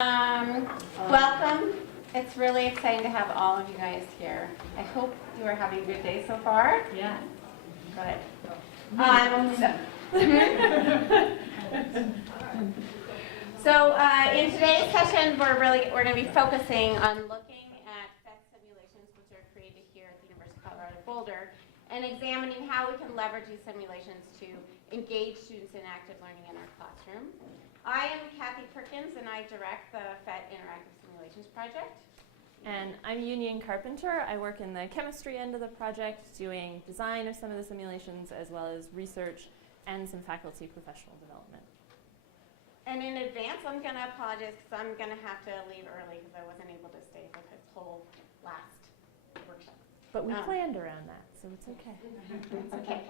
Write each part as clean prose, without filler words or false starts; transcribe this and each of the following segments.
Welcome. It's really exciting to have all of you guys here. I hope you are having a good day so far. Yeah. Good. In today's session, we're going to be focusing on looking at PhET simulations, which are created here at the University of Colorado Boulder, and examining how we can leverage these simulations to engage students in active learning in our classroom. I am Kathy Perkins, and I direct the PhET Interactive Simulations project. And I'm Union Carpenter. I work in the chemistry end of the project, doing design of some of the simulations, as well as research and some faculty professional development. And in advance, I'm going to apologize because I'm going to have to leave early because I wasn't able to stay for this whole last workshop. But we planned around that, so it's okay. It's okay.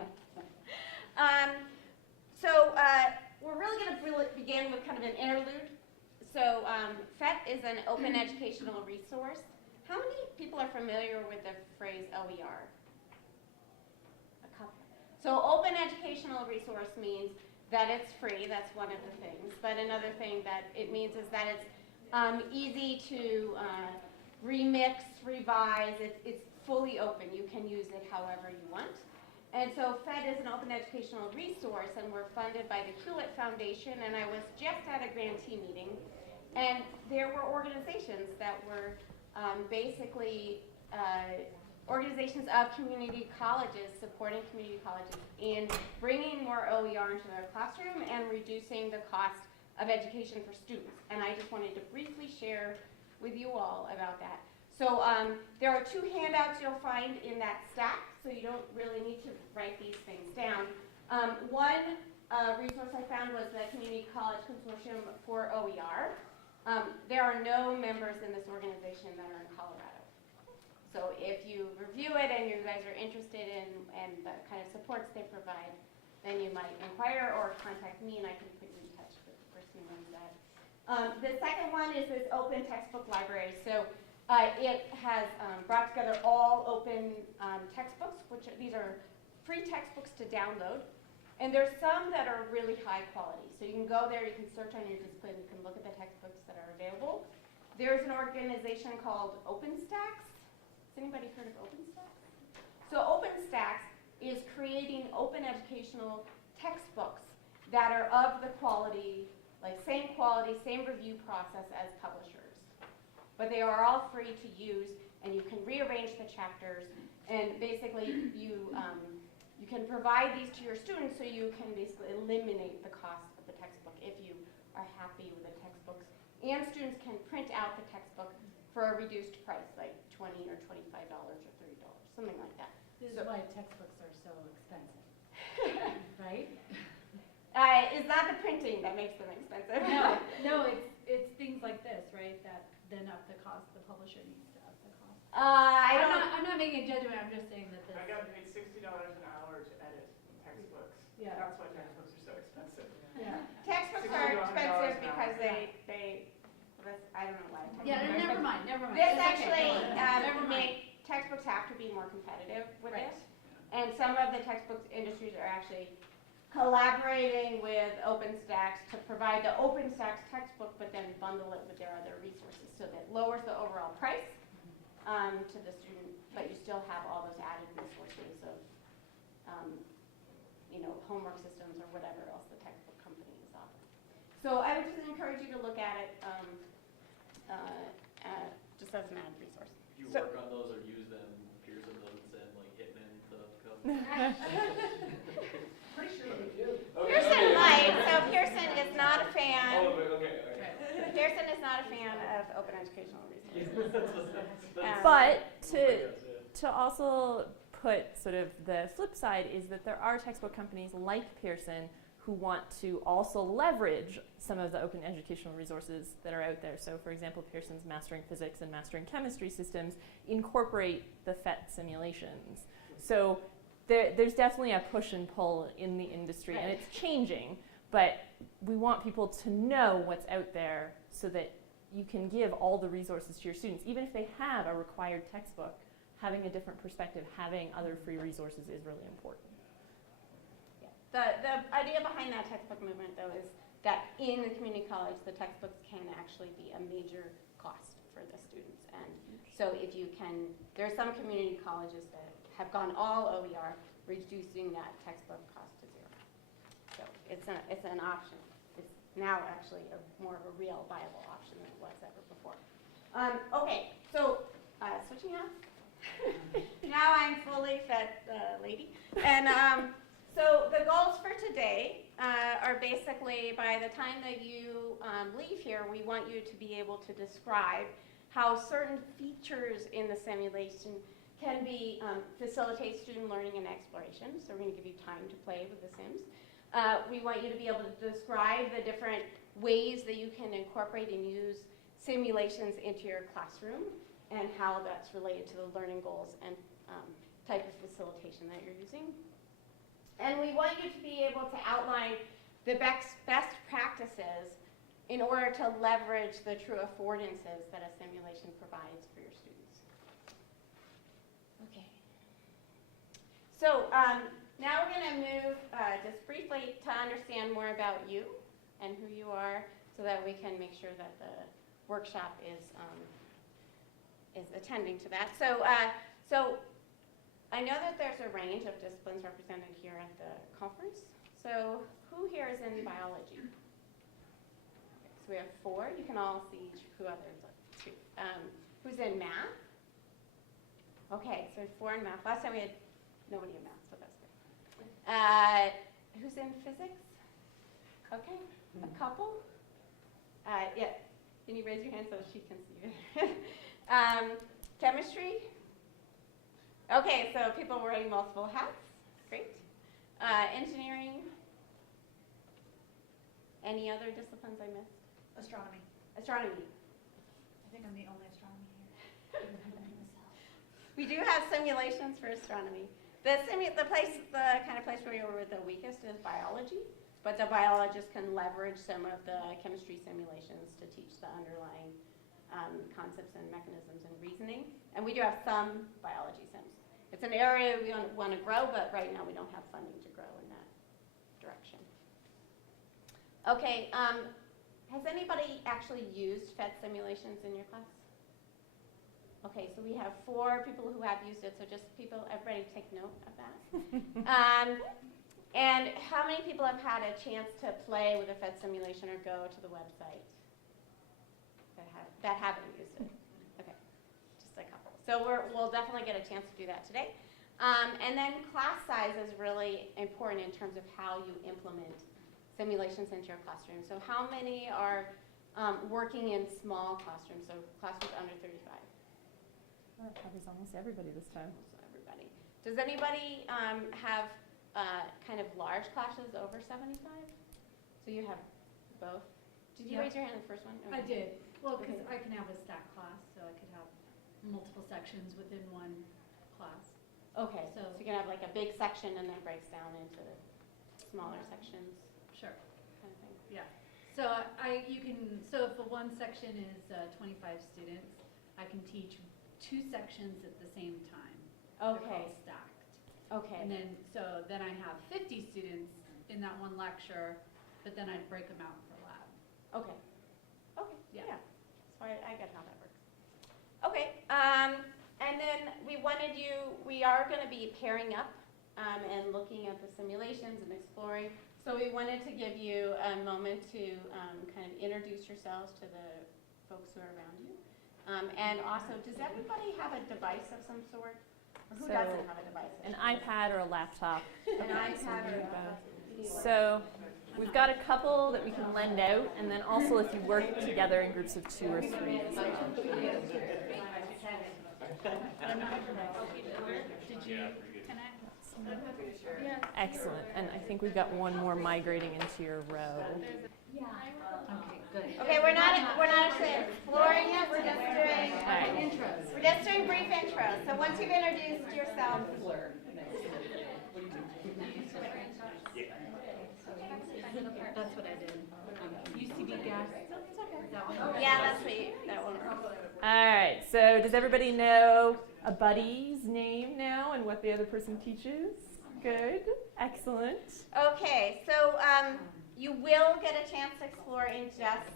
We're really going to begin with kind of an interlude. So PhET is an open educational resource. How many people are familiar with the phrase OER? A couple. So open educational resource means that it's free. That's one of the things. But another thing that it means is that it's easy to remix, revise. It's fully open. You can use it however you want. And so PhET is an open educational resource, and we're funded by the PhET Foundation. And I was just at a grantee meeting, and there were organizations that were basically organizations of community colleges, supporting community colleges in bringing more OER into their classroom and reducing the cost of education for students. And I just wanted to briefly share with you all about that. So there are two handouts you'll find in that stack, so you don't really need to write these things down. One resource I found was the Community College Consortium for OER. There are no members in this organization that are in Colorado. So if you review it and you guys are interested in the kind of supports they provide, then you might inquire or contact me and I can put you in touch with the person who runs that. The second one is this open textbook library. So it has brought together all open textbooks, these are free textbooks to download. And there's some that are really high quality. So you can go there, you can search on your discipline, you can look at the textbooks that are available. There's an organization called OpenStax. Has anybody heard of OpenStax? So OpenStax is creating open educational textbooks that are of the quality, same quality, same review process as publishers. But they are all free to use, and you can rearrange the chapters, and basically you can provide these to your students so you can basically eliminate the cost of the textbook if you are happy with the textbooks. And students can print out the textbook for a reduced price, like $20 or $25 or $30, something like that. This is why textbooks are so expensive, right? Is that the printing that makes them expensive? No, it's things like this, right? That then up the cost. The publisher needs to up the cost. I'm not making a judgment. I'm just saying that this. I got paid $60 an hour to edit textbooks. Yeah. That's why textbooks are so expensive. Yeah. Textbooks are expensive because they I don't know why. Yeah, never mind. This It's actually okay. textbooks have to be more competitive with Right. this, and some of the textbook industries are actually collaborating with OpenStax to provide the OpenStax textbook, but then bundle it with their other resources, so that lowers the overall price to the student, but you still have all those added resources of homework systems or whatever else the textbook company is offering. So I would just encourage you to look at it just as an added resource. If you work on those or use them, Pearson doesn't send Hitman to code. Pretty sure they do. Pearson might, so Pearson is not a fan. Oh, okay. Pearson is not a fan of open educational resources. But to also put sort of the flip side is that there are textbook companies like Pearson who want to also leverage some of the open educational resources that are out there. So for example, Pearson's Mastering Physics and Mastering Chemistry systems incorporate the PhET simulations. So there's definitely a push and pull in the industry, and it's changing, but we want people to know what's out there so that you can give all the resources to your students. Even if they have a required textbook, having a different perspective, having other free resources is really important. The idea behind that textbook movement, though, is that in the community college, the textbooks can actually be a major cost for the students. And so if you can, there are some community colleges that have gone all OER, reducing that textbook cost to zero. So it's an option. It's now actually more of a real viable option than it was ever before. Okay, so switching hats. Now I'm fully PhET lady. And so the goals for today are basically, by the time that you leave here, we want you to be able to describe how certain features in the simulation can be facilitate student learning and exploration. So we're going to give you time to play with the Sims. We want you to be able to describe the different ways that you can incorporate and use simulations into your classroom and how that's related to the learning goals and type of facilitation that you're using. And we want you to be able to outline the best practices in order to leverage the true affordances that a simulation provides for your students. Okay. So now we're going to move just briefly to understand more about you and who you are so that we can make sure that the workshop is attending to that. So, so I know that there's a range of disciplines represented here at the conference. So who here is in biology? Okay, so we have 4. You can all see who others are. 2. Who's in math? Okay, so 4 in math. Last time we had nobody in math, so that's good. Who's in physics? Okay, a couple. Yeah, can you raise your hand so she can see you? Chemistry? Okay, so people wearing multiple hats. Great. Engineering? Any other disciplines I missed? Astronomy. Astronomy. I think I'm the only astronomy here. We do have simulations for astronomy. The kind of place where you're the weakest is biology, but the biologists can leverage some of the chemistry simulations to teach the underlying concepts and mechanisms and reasoning. And we do have some biology sims. It's an area we want to grow, but right now we don't have funding to grow in that direction. Okay, has anybody actually used PhET simulations in your class? Okay, so we have 4 people who have used it, so just everybody take note of that. And how many people have had a chance to play with a PhET simulation or go to the website that haven't used it? Okay, just a couple. So we'll definitely get a chance to do that today. And then class size is really important in terms of how you implement simulations into your classroom. So how many are working in small classrooms, so classrooms under 35? That covers almost everybody this time. So everybody. Does anybody have kind of large classes over 75? So you have both? Did you raise your hand in the first one? I did. Well, because Okay. I can have a stack class, so I could have multiple sections within one class. Okay, so So- you can have like a big section and then it breaks down into smaller sections Sure. kind of thing. Yeah. So so if the one section is 25 students, I can teach 2 sections at the same time. They're Okay, called stacked. okay. And then I have 50 students in that one lecture, but then I break them out for lab. Okay. Okay. Yeah. So I get how that works. Okay. And then we are going to be pairing up and looking at the simulations and exploring. So we wanted to give you a moment to kind of introduce yourselves to the folks who are around you. And also, does everybody have a device of some sort? Or who So, doesn't have a device? An iPad or a laptop. An iPad or a laptop. So we've got a couple that we can lend out, and then also if you work together in groups of 2 or 3 as well. Excellent, and I think we've got one more migrating into your row. Okay, good. Okay, we're not actually exploring yet. We're just doing Intros. We're just doing brief intros. So once you've introduced yourself, That's what I did. UCB gas. Yeah, that's what that one. All right, so does everybody know a buddy's name now and what the other person teaches? Good, excellent. Okay, so you will get a chance to explore in just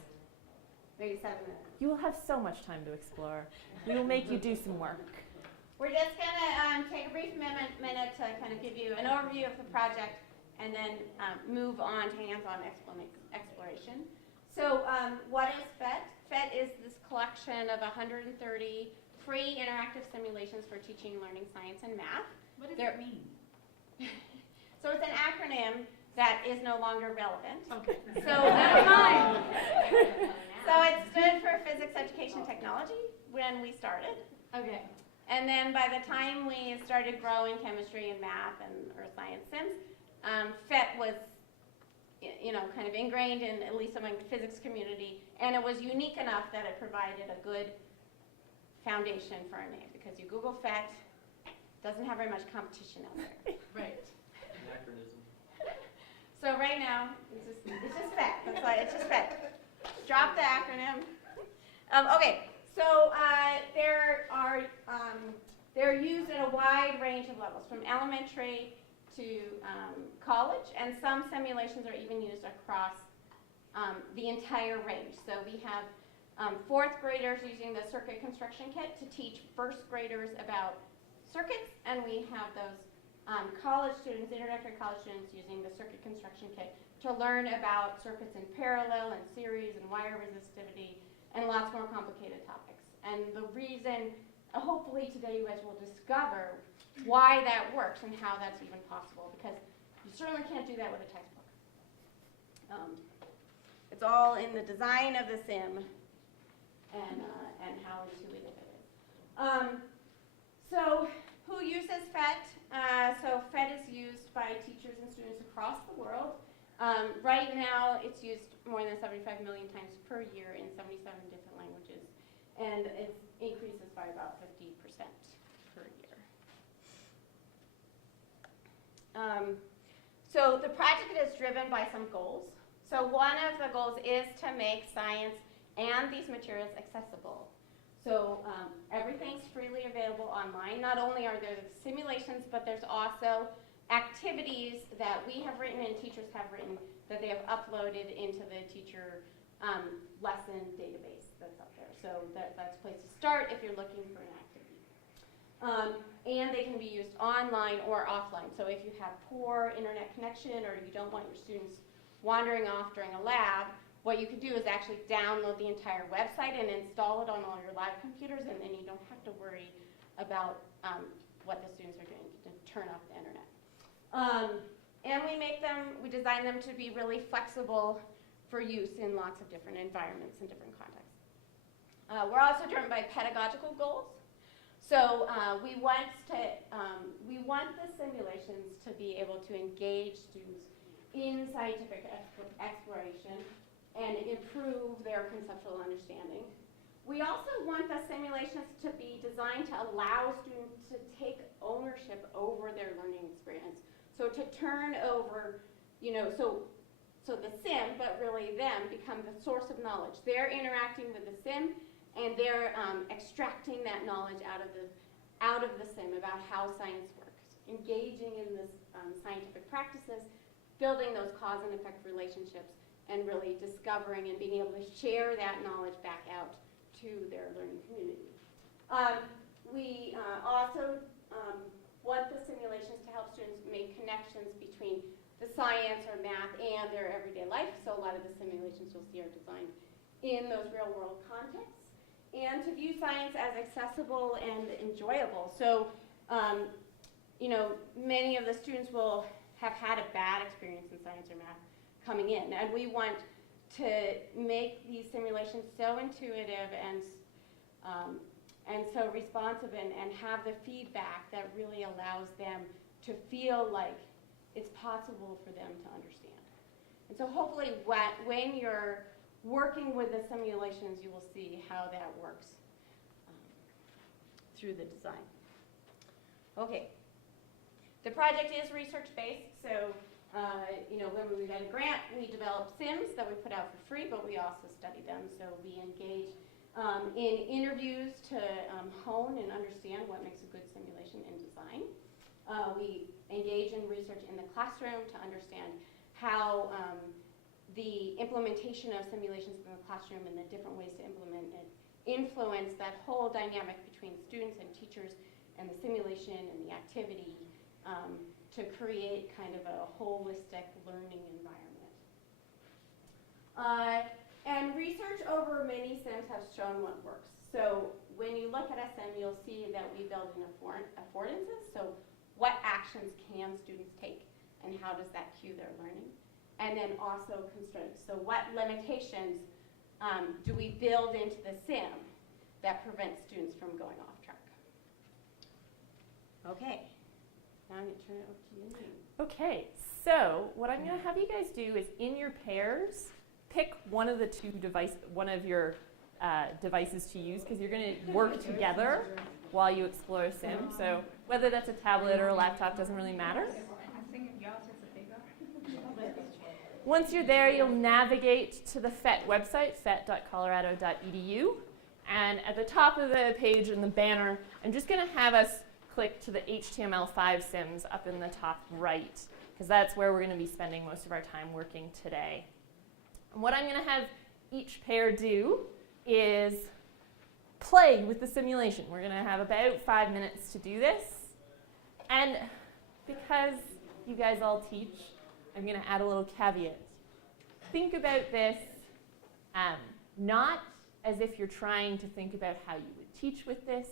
maybe 7 minutes. You will have so much time to explore. We will make you do some work. We're just going to take a brief minute to kind of give you an overview of the project and then move on to hands-on exploration. So what is PhET? PhET is this collection of 130 free interactive simulations for teaching and learning science and math. What does it mean? So it's an acronym that is no longer relevant. Okay. So never mind. So it stood for Physics Education Technology when we started. Okay. And then by the time we started growing chemistry and math and earth science sims, PhET was, kind of ingrained in, at least among the physics community, and it was unique enough that it provided a good foundation for our name, because you Google PhET, doesn't have very much competition out there. Right. Anachronism. So right now, it's just PhET. That's why it's just PhET. Drop the acronym. Okay, so they're used at a wide range of levels, from elementary to college, and some simulations are even used across the entire range. So we have 4th graders using the circuit construction kit to teach 1st graders about circuits, and we have those college students, introductory college students, using the circuit construction kit to learn about circuits in parallel and series and wire resistivity and lots more complicated topics. And the reason, hopefully today you guys will discover why that works and how that's even possible, because you certainly can't do that with a textbook. It's all in the design of the sim and how intuitive it is. So who uses PhET? So PhET is used by teachers and students across the world. Right now it's used more than 75 million times per year in 77 different languages, and it increases by about 50% per year. So the project is driven by some goals. So one of the goals is to make science and these materials accessible. So everything's freely available online. Not only are there simulations, but there's also activities that we have written and teachers have written that they have uploaded into the teacher lesson database that's up there. So that's a place to start if you're looking for an activity. And they can be used online or offline. So if you have poor internet connection or you don't want your students wandering off during a lab, what you can do is actually download the entire website and install it on all your lab computers, and then you don't have to worry about what the students are doing to turn off the internet. And we design them to be really flexible for use in lots of different environments and different contexts. We're also driven by pedagogical goals. So we want the simulations to be able to engage students in scientific exploration and improve their conceptual understanding. We also want the simulations to be designed to allow students to take ownership over their learning experience. So to turn over, so the sim, but really them, become the source of knowledge. They're interacting with the sim, and they're extracting that knowledge out of the sim about how science works, engaging in this scientific practices, building those cause and effect relationships, and really discovering and being able to share that knowledge back out to their learning community. We also want the simulations to help students make connections between the science or math and their everyday life. So a lot of the simulations you'll see are designed in those real world contexts. And to view science as accessible and enjoyable. So, many of the students will have had a bad experience in science or math coming in, and we want to make these simulations so intuitive and so responsive and have the feedback that really allows them to feel like it's possible for them to understand. And so hopefully when you're working with the simulations, you will see how that works through the design. Okay. The project is research-based, so when we got a grant, we developed sims that we put out for free, but we also study them. So we engage in interviews to hone and understand what makes a good simulation and design. We engage in research in the classroom to understand how the implementation of simulations in the classroom and the different ways to implement it influence that whole dynamic between students and teachers and the simulation and the activity to create kind of a holistic learning environment. And research over many sims has shown what works. So when you look at a sim, you'll see that we build in affordances. So what actions can students take and how does that cue their learning? And then also constraints. So what limitations do we build into the sim that prevents students from going off track? Okay, now I'm going to turn it over to you. Okay, so what I'm going to have you guys do is in your pairs, pick one of the two your devices to use, because you're going to work together while you explore a sim. So whether that's a tablet or a laptop doesn't really matter. Once you're there, you'll navigate to the PhET website, phet.colorado.edu. And at the top of the page in the banner, I'm just going to have us click to the HTML5 sims up in the top right, because that's where we're going to be spending most of our time working today. And what I'm going to have each pair do is play with the simulation. We're going to have about 5 minutes to do this. And because you guys all teach, I'm going to add a little caveat. Think about this not as if you're trying to think about how you would teach with this.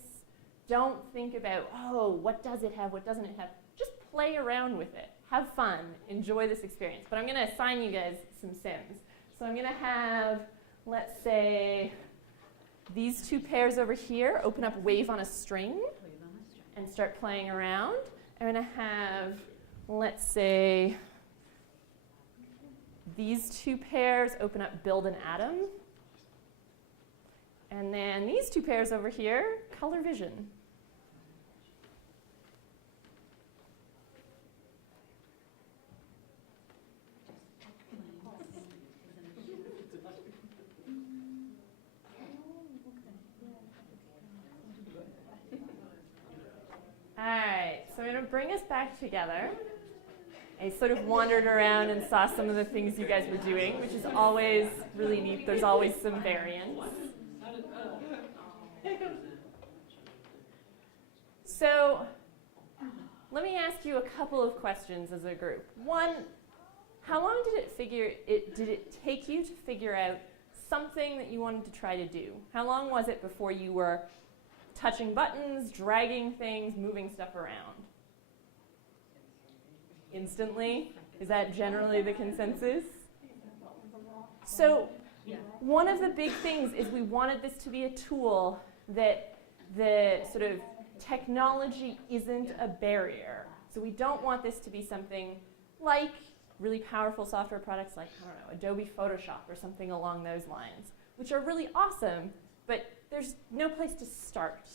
Don't think about, oh, what does it have, what doesn't it have? Just play around with it. Have fun. Enjoy this experience. But I'm going to assign you guys some sims. So I'm going to have, let's say, these two pairs over here open up Wave on a String and start playing around. I'm going to have, let's say, these two pairs open up Build an Atom. And then these two pairs over here, Color Vision. All right, so I'm going to bring us back together. I sort of wandered around and saw some of the things you guys were doing, which is always really neat. There's always some variance. So let me ask you a couple of questions as a group. One, how long did it take you to figure out something that you wanted to try to do? How long was it before you were touching buttons, dragging things, moving stuff around? Instantly? Is that generally the consensus? So one of the big things is we wanted this to be a tool that the sort of technology isn't a barrier. So we don't want this to be something like really powerful software products like, I don't know, Adobe Photoshop or something along those lines, which are really awesome, but there's no place to start.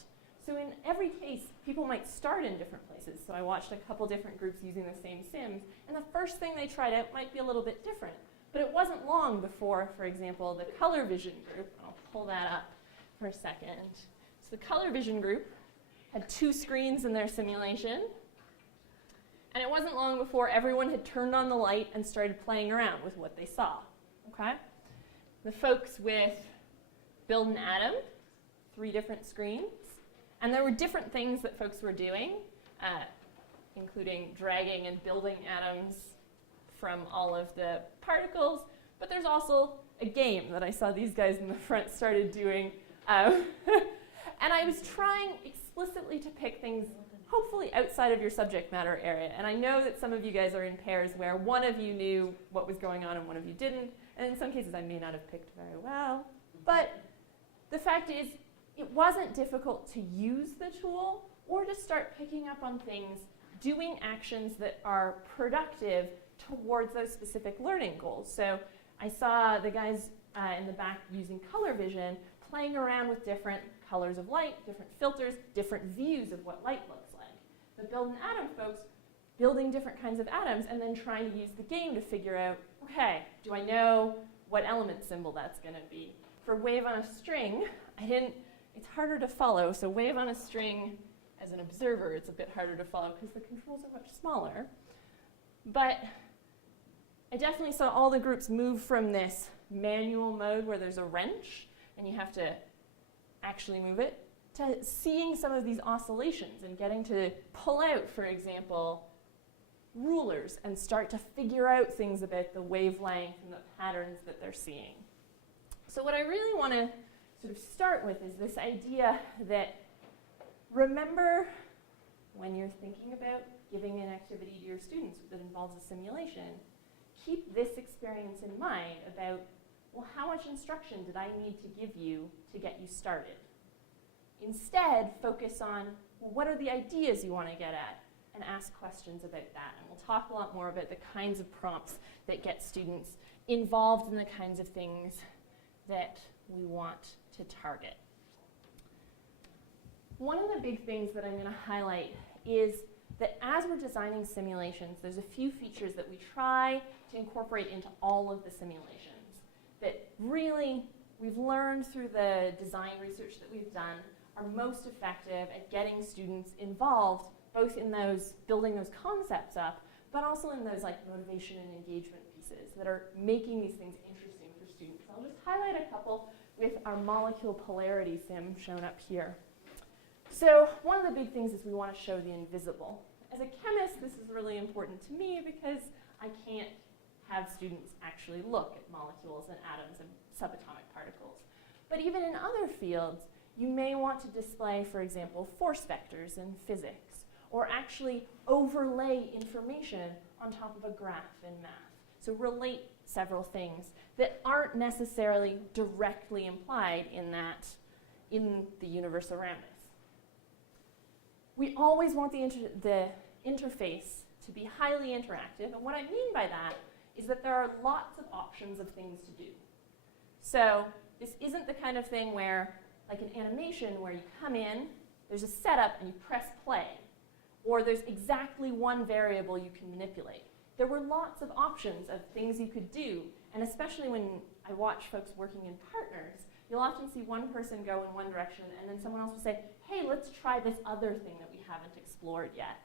So in every case, people might start in different places. So I watched a couple different groups using the same sims, and the first thing they tried out might be a little bit different. But it wasn't long before, for example, the Color Vision group, I'll pull that up for a second. So the Color Vision group had 2 screens in their simulation, and it wasn't long before everyone had turned on the light and started playing around with what they saw. Okay? The folks with Build an Atom, 3 different screens. And there were different things that folks were doing, including dragging and building atoms from all of the particles. But there's also a game that I saw these guys in the front started doing. And I was trying explicitly to pick things hopefully outside of your subject matter area. And I know that some of you guys are in pairs where one of you knew what was going on and one of you didn't. And in some cases, I may not have picked very well. But the fact is, it wasn't difficult to use the tool or to start picking up on things, doing actions that are productive towards those specific learning goals. So I saw the guys in the back using color vision, playing around with different colors of light, different filters, different views of what light looks like. The Build an Atom folks building different kinds of atoms and then trying to use the game to figure out, okay, do I know what element symbol that's going to be? For wave on a string, it's harder to follow. So wave on a string, as an observer, it's a bit harder to follow because the controls are much smaller. But I definitely saw all the groups move from this manual mode where there's a wrench and you have to actually move it, to seeing some of these oscillations and getting to pull out, for example, rulers and start to figure out things about the wavelength and the patterns that they're seeing. So what I really want to sort of start with is this idea that remember when you're thinking about giving an activity to your students that involves a simulation, keep this experience in mind about, well, how much instruction did I need to give you to get you started? Instead, focus on, well, what are the ideas you want to get at? And ask questions about that. And we'll talk a lot more about the kinds of prompts that get students involved in the kinds of things that we want to target. One of the big things that I'm going to highlight is that as we're designing simulations, there's a few features that we try to incorporate into all of the simulations that really we've learned through the design research that we've done are most effective at getting students involved, both in those building those concepts up, but also in those like motivation and engagement pieces that are making these things interesting for students. I'll just highlight a couple with our molecule polarity sim shown up here. So one of the big things is we want to show the invisible. As a chemist, this is really important to me because I can't have students actually look at molecules and atoms and subatomic particles. But even in other fields, you may want to display, for example, force vectors in physics, or actually overlay information on top of a graph in math. So relate several things that aren't necessarily directly implied in the universe around us. We always want the interface to be highly interactive, and what I mean by that is that there are lots of options of things to do. So this isn't the kind of thing where, like an animation where you come in, there's a setup and you press play, or there's exactly one variable you can manipulate. There were lots of options of things you could do, and especially when I watch folks working in partners, you'll often see one person go in one direction and then someone else will say, hey, let's try this other thing that we haven't explored yet.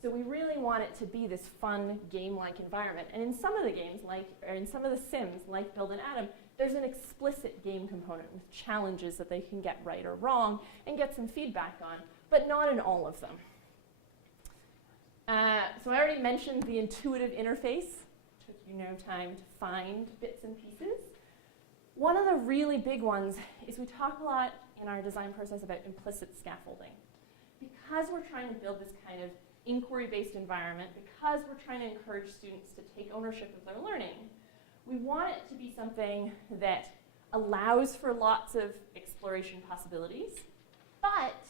So we really want it to be this fun game-like environment. And in some of the games, or in some of the sims, like Build an Atom, there's an explicit game component with challenges that they can get right or wrong and get some feedback on, but not in all of them. So I already mentioned the intuitive interface. Took you no time to find bits and pieces. One of the really big ones is we talk a lot in our design process about implicit scaffolding. Because we're trying to build this kind of inquiry-based environment, because we're trying to encourage students to take ownership of their learning, we want it to be something that allows for lots of exploration possibilities, but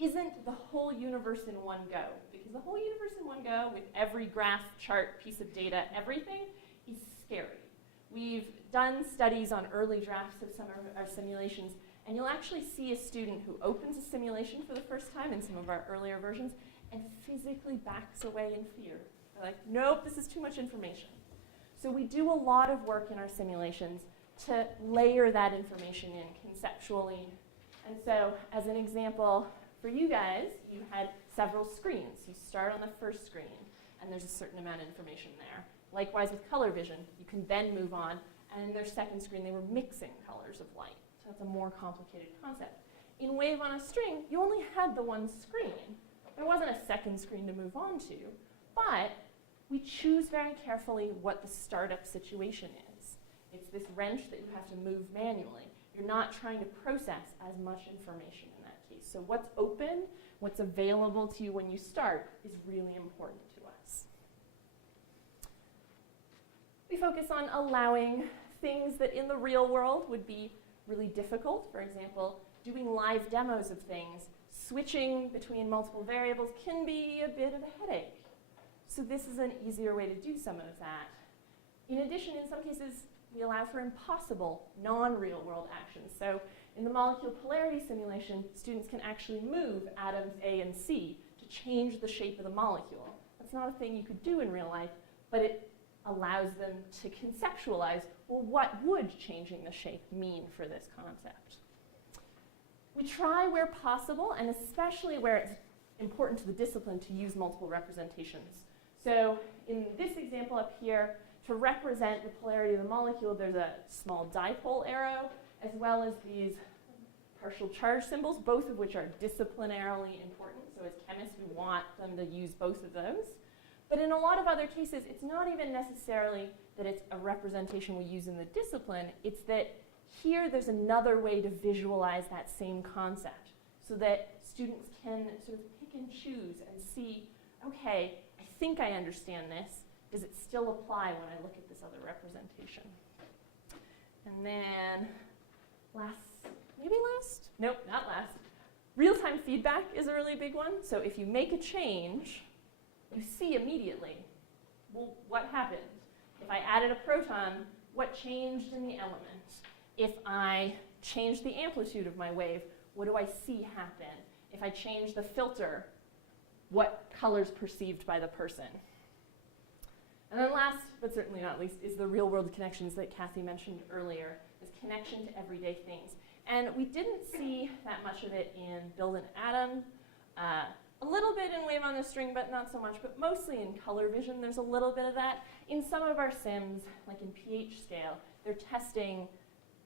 isn't the whole universe in one go. Because the whole universe in one go, with every graph, chart, piece of data, everything, is scary. We've done studies on early drafts of some of our simulations, and you'll actually see a student who opens a simulation for the first time in some of our earlier versions and physically backs away in fear. They're like, nope, this is too much information. So we do a lot of work in our simulations to layer that information in conceptually. And so as an example, for you guys, you had several screens. You start on the first screen, and there's a certain amount of information there. Likewise with color vision, you can then move on, and in their second screen, they were mixing colors of light. So that's a more complicated concept. In Wave on a String, you only had the one screen. There wasn't a second screen to move on to, but we choose very carefully what the startup situation is. It's this wrench that you have to move manually. You're not trying to process as much information in that case. So what's open, what's available to you when you start is really important to us. We focus on allowing things that in the real world would be really difficult. For example, doing live demos of things, switching between multiple variables can be a bit of a headache. So this is an easier way to do some of that. In addition, in some cases, we allow for impossible, non-real world actions. So in the molecule polarity simulation, students can actually move atoms A and C to change the shape of the molecule. That's not a thing you could do in real life, but it allows them to conceptualize, well, what would changing the shape mean for this concept? We try where possible, and especially where it's important to the discipline, to use multiple representations. So in this example up here, to represent the polarity of the molecule, there's a small dipole arrow, as well as these partial charge symbols, both of which are disciplinarily important. So as chemists, we want them to use both of those. But in a lot of other cases, it's not even necessarily that it's a representation we use in the discipline. It's that here there's another way to visualize that same concept so that students can sort of pick and choose and see, okay, I think I understand this. Does it still apply when I look at this other representation? And then nope, not last. Real-time feedback is a really big one. So if you make a change, you see immediately, well, what happened? If I added a proton, what changed in the element? If I change the amplitude of my wave, what do I see happen? If I change the filter, what color's perceived by the person? And then last, but certainly not least, is the real-world connections that Kathy mentioned earlier, this connection to everyday things. And we didn't see that much of it in Build an Atom, a little bit in Wave on the String, but not so much, but mostly in color vision, there's a little bit of that. In some of our sims, like in pH scale, they're testing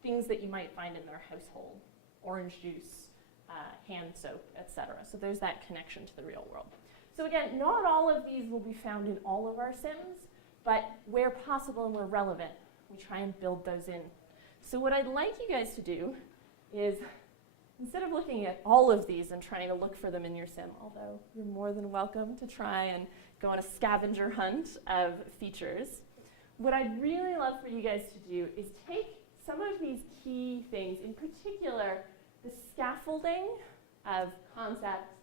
things that you might find in their household, orange juice, hand soap, etc. So there's that connection to the real world. So again, not all of these will be found in all of our sims, but where possible and where relevant, we try and build those in. So what I'd like you guys to do is, instead of looking at all of these and trying to look for them in your sim, although you're more than welcome to try and go on a scavenger hunt of features, what I'd really love for you guys to do is take some of these key things, in particular the scaffolding of concepts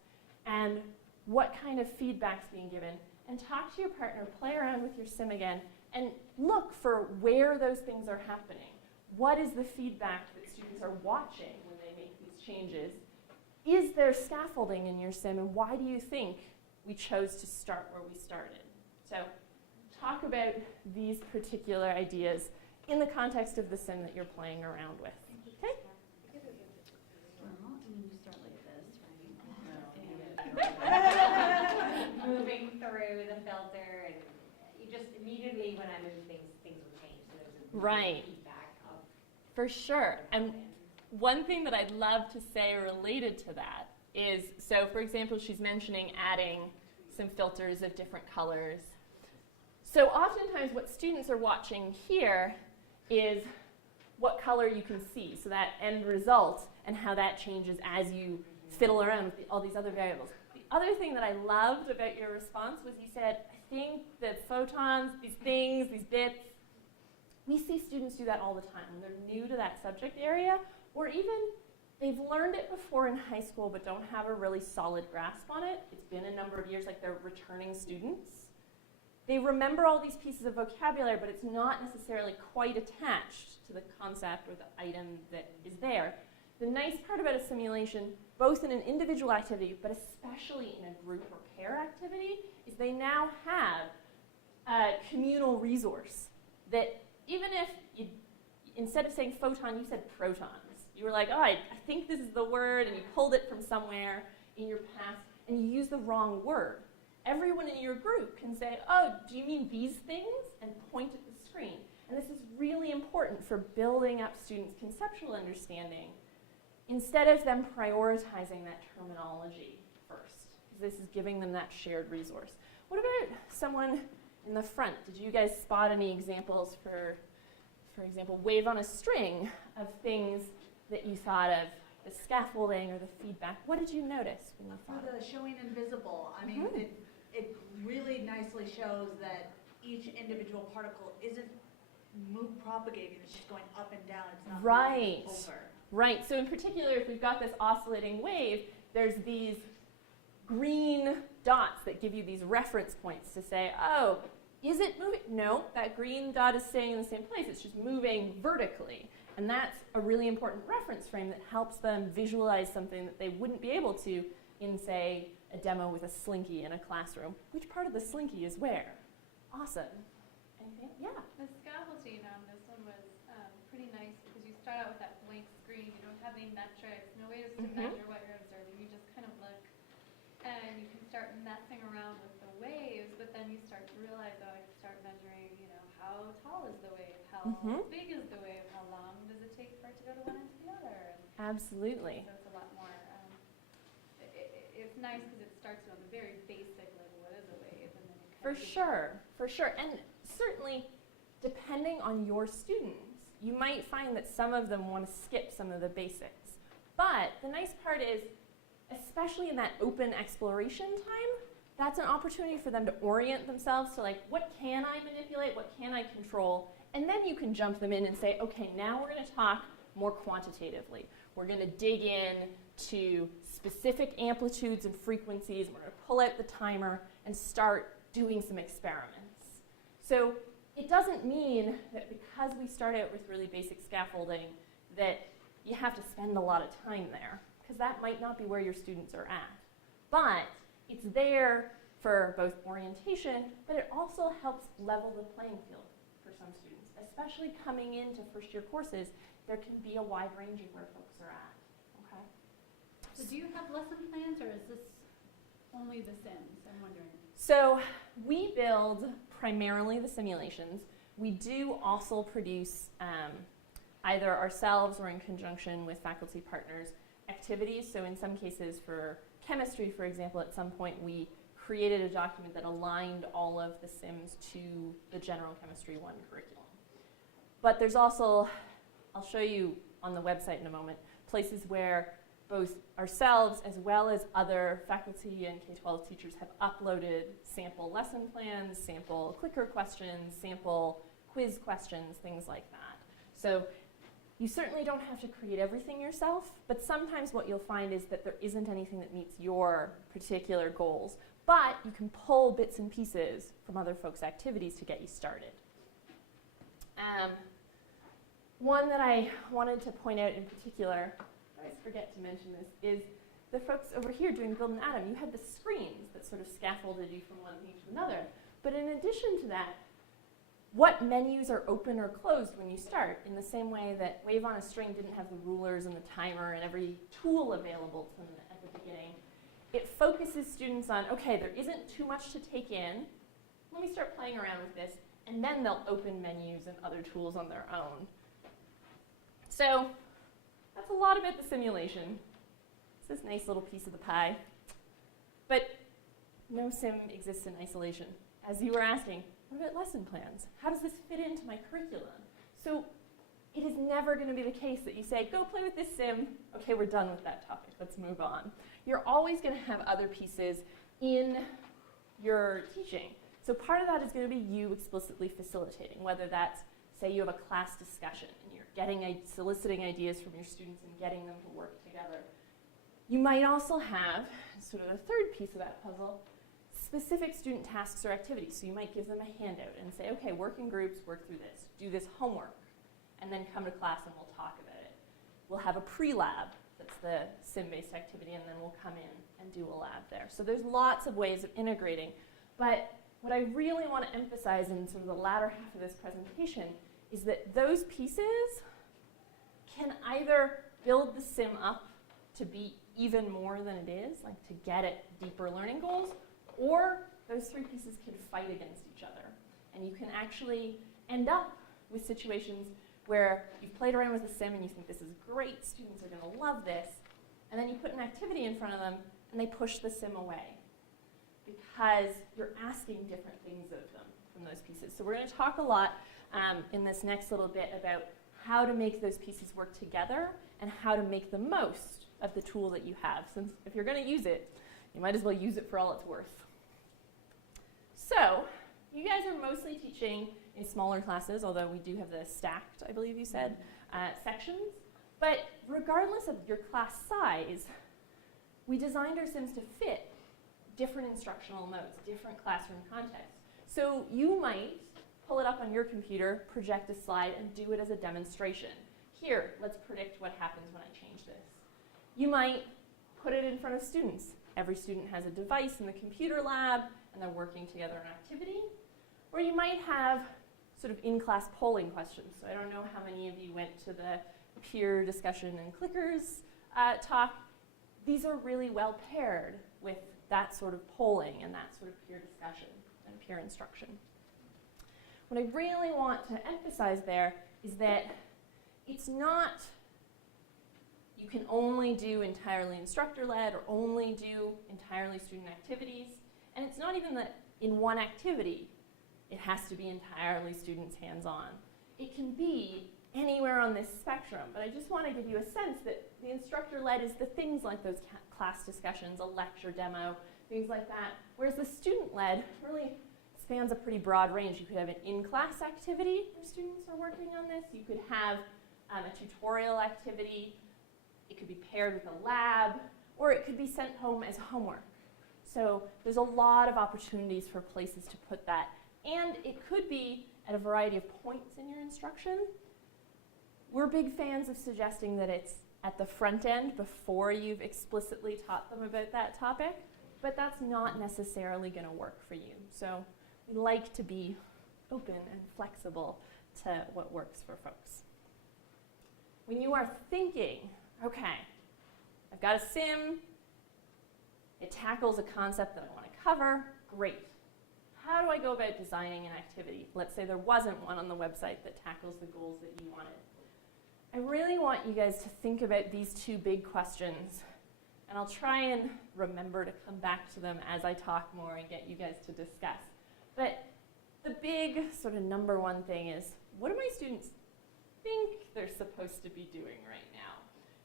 and what kind of feedback's being given, and talk to your partner, play around with your sim again, and look for where those things are happening. What is the feedback that students are watching when they make these changes? Is there scaffolding in your sim, and why do you think we chose to start where we started? So talk about these particular ideas in the context of the sim that you're playing around with. Okay? Well, you start like this, right? Moving through the filter, and you just immediately, when I move things, things will change. So there's a Right. feedback of For sure. And one thing that I'd love to say related to that is, so for example, she's mentioning adding some filters of different colors. So oftentimes what students are watching here is what color you can see, so that end result and how that changes as you fiddle around with all these other variables. The other thing that I loved about your response was you said, I think that photons, these things, these bits, we see students do that all the time when they're new to that subject area, or even they've learned it before in high school but don't have a really solid grasp on it. It's been a number of years, like they're returning students. They remember all these pieces of vocabulary, but it's not necessarily quite attached to the concept or the item that is there. The nice part about a simulation, both in an individual activity, but especially in a group or pair activity, is they now have a communal resource that even if you, instead of saying photon, you said protons. You were like, oh, I think this is the word, and you pulled it from somewhere in your past, and you used the wrong word. Everyone in your group can say, oh, do you mean these things? And point at the screen. And this is really important for building up students' conceptual understanding instead of them prioritizing that terminology first, because this is giving them that shared resource. What about someone in the front? Did you guys spot any examples for example, wave on a string of things that you thought of, the scaffolding or the feedback? What did you notice when you thought For the showing invisible, I mean, it really nicely shows that each individual particle isn't propagating, it's just going up and down, it's not Right. moving over. Right, so in particular, if we've got this oscillating wave, there's these green dots that give you these reference points to say, oh, is it moving? No, that green dot is staying in the same place, it's just moving vertically. And that's a really important reference frame that helps them visualize something that they wouldn't be able to in, say, a demo with a slinky in a classroom. Which part of the slinky is where? Awesome. Anything? Yeah. The scaffolding on this one was pretty nice because you start out with that blank screen. You don't have any metrics, no way to measure what you're observing. You just kind of look, and you can start messing around with the waves. But then you start to realize, oh, I can start measuring. You know, how tall is the wave? How big is the wave? How long does it take for it to go to one end to the other? And absolutely. so it's a lot more. It's nice because it starts on the very basic level. What is a wave? And then it For sure, for sure. And certainly, depending on your students, you might find that some of them want to skip some of the basics. But the nice part is, especially in that open exploration time, that's an opportunity for them to orient themselves to like, what can I manipulate, what can I control? And then you can jump them in and say, okay, now we're going to talk more quantitatively. We're going to dig in to specific amplitudes and frequencies. We're going to pull out the timer and start doing some experiments. So it doesn't mean that because we start out with really basic scaffolding that you have to spend a lot of time there, because that might not be where your students are at. But it's there for both orientation, but it also helps level the playing field for some students, especially coming into first-year courses. There can be a wide range of where folks are at. Okay. So do you have lesson plans, or is this only the Sims? I'm wondering. So we build primarily the simulations. We do also produce either ourselves or in conjunction with faculty partners activities. So in some cases for chemistry, for example, at some point we created a document that aligned all of the Sims to the General Chemistry 1 curriculum. But there's also, I'll show you on the website in a moment, places where both ourselves as well as other faculty and K-12 teachers have uploaded sample lesson plans, sample clicker questions, sample quiz questions, things like that. So you certainly don't have to create everything yourself, but sometimes what you'll find is that there isn't anything that meets your particular goals, but you can pull bits and pieces from other folks' activities to get you started. One that I wanted to point out in particular, I always forget to mention this, is the folks over here doing Build an Atom. You had the screens that sort of scaffolded you from one thing to another. But in addition to that, what menus are open or closed when you start? In the same way that Wave on a String didn't have the rulers and the timer and every tool available to them at the beginning, it focuses students on, okay, there isn't too much to take in. Let me start playing around with this. And then they'll open menus and other tools on their own. So that's a lot about the simulation. It's this nice little piece of the pie. But no sim exists in isolation. As you were asking, what about lesson plans? How does this fit into my curriculum? So it is never going to be the case that you say, go play with this sim. Okay, we're done with that topic. Let's move on. You're always going to have other pieces in your teaching. So part of that is going to be you explicitly facilitating, whether that's, say, you have a class discussion and you're soliciting ideas from your students and getting them to work together. You might also have, sort of the third piece of that puzzle, specific student tasks or activities. So you might give them a handout and say, okay, work in groups, work through this, do this homework, and then come to class and we'll talk about it. We'll have a pre-lab, that's the sim-based activity, and then we'll come in and do a lab there. So there's lots of ways of integrating, but what I really want to emphasize in sort of the latter half of this presentation is that those pieces can either build the sim up to be even more than it is, like to get at deeper learning goals, or those three pieces can fight against each other. And you can actually end up with situations where you've played around with a sim and you think this is great, students are going to love this, and then you put an activity in front of them and they push the sim away because you're asking different things of them from those pieces. So we're going to talk a lot in this next little bit about how to make those pieces work together and how to make the most of the tool that you have. Since if you're going to use it, you might as well use it for all it's worth. So you guys are mostly teaching in smaller classes, although we do have the stacked, I believe you said, sections. But regardless of your class size, we designed our sims to fit different instructional modes, different classroom contexts. So you might pull it up on your computer, project a slide, and do it as a demonstration. Here, let's predict what happens when I change this. You might put it in front of students. every student has a device in the computer lab and they're working together on activity. Or you might have sort of in-class polling questions. So I don't know how many of you went to the peer discussion and clickers talk. These are really well paired with that sort of polling and that sort of peer discussion and peer instruction. What I really want to emphasize there is that it's not you can only do entirely instructor-led or only do entirely student activities. And it's not even that in one activity it has to be entirely students hands-on. It can be anywhere on this spectrum, but I just want to give you a sense that the instructor-led is the things like those class discussions, a lecture demo, things like that, whereas the student-led really spans a pretty broad range. You could have an in-class activity where students are working on this. You could have a tutorial activity. It could be paired with a lab, or it could be sent home as homework. So there's a lot of opportunities for places to put that. And it could be at a variety of points in your instruction. We're big fans of suggesting that it's at the front end before you've explicitly taught them about that topic, but that's not necessarily going to work for you. So we like to be open and flexible to what works for folks. When you are thinking, okay, I've got a sim, it tackles a concept that I want to cover, great. How do I go about designing an activity? Let's say there wasn't one on the website that tackles the goals that you wanted. I really want you guys to think about these two big questions, and I'll try and remember to come back to them as I talk more and get you guys to discuss. But the big sort of number one thing is, what do my students think they're supposed to be doing right now?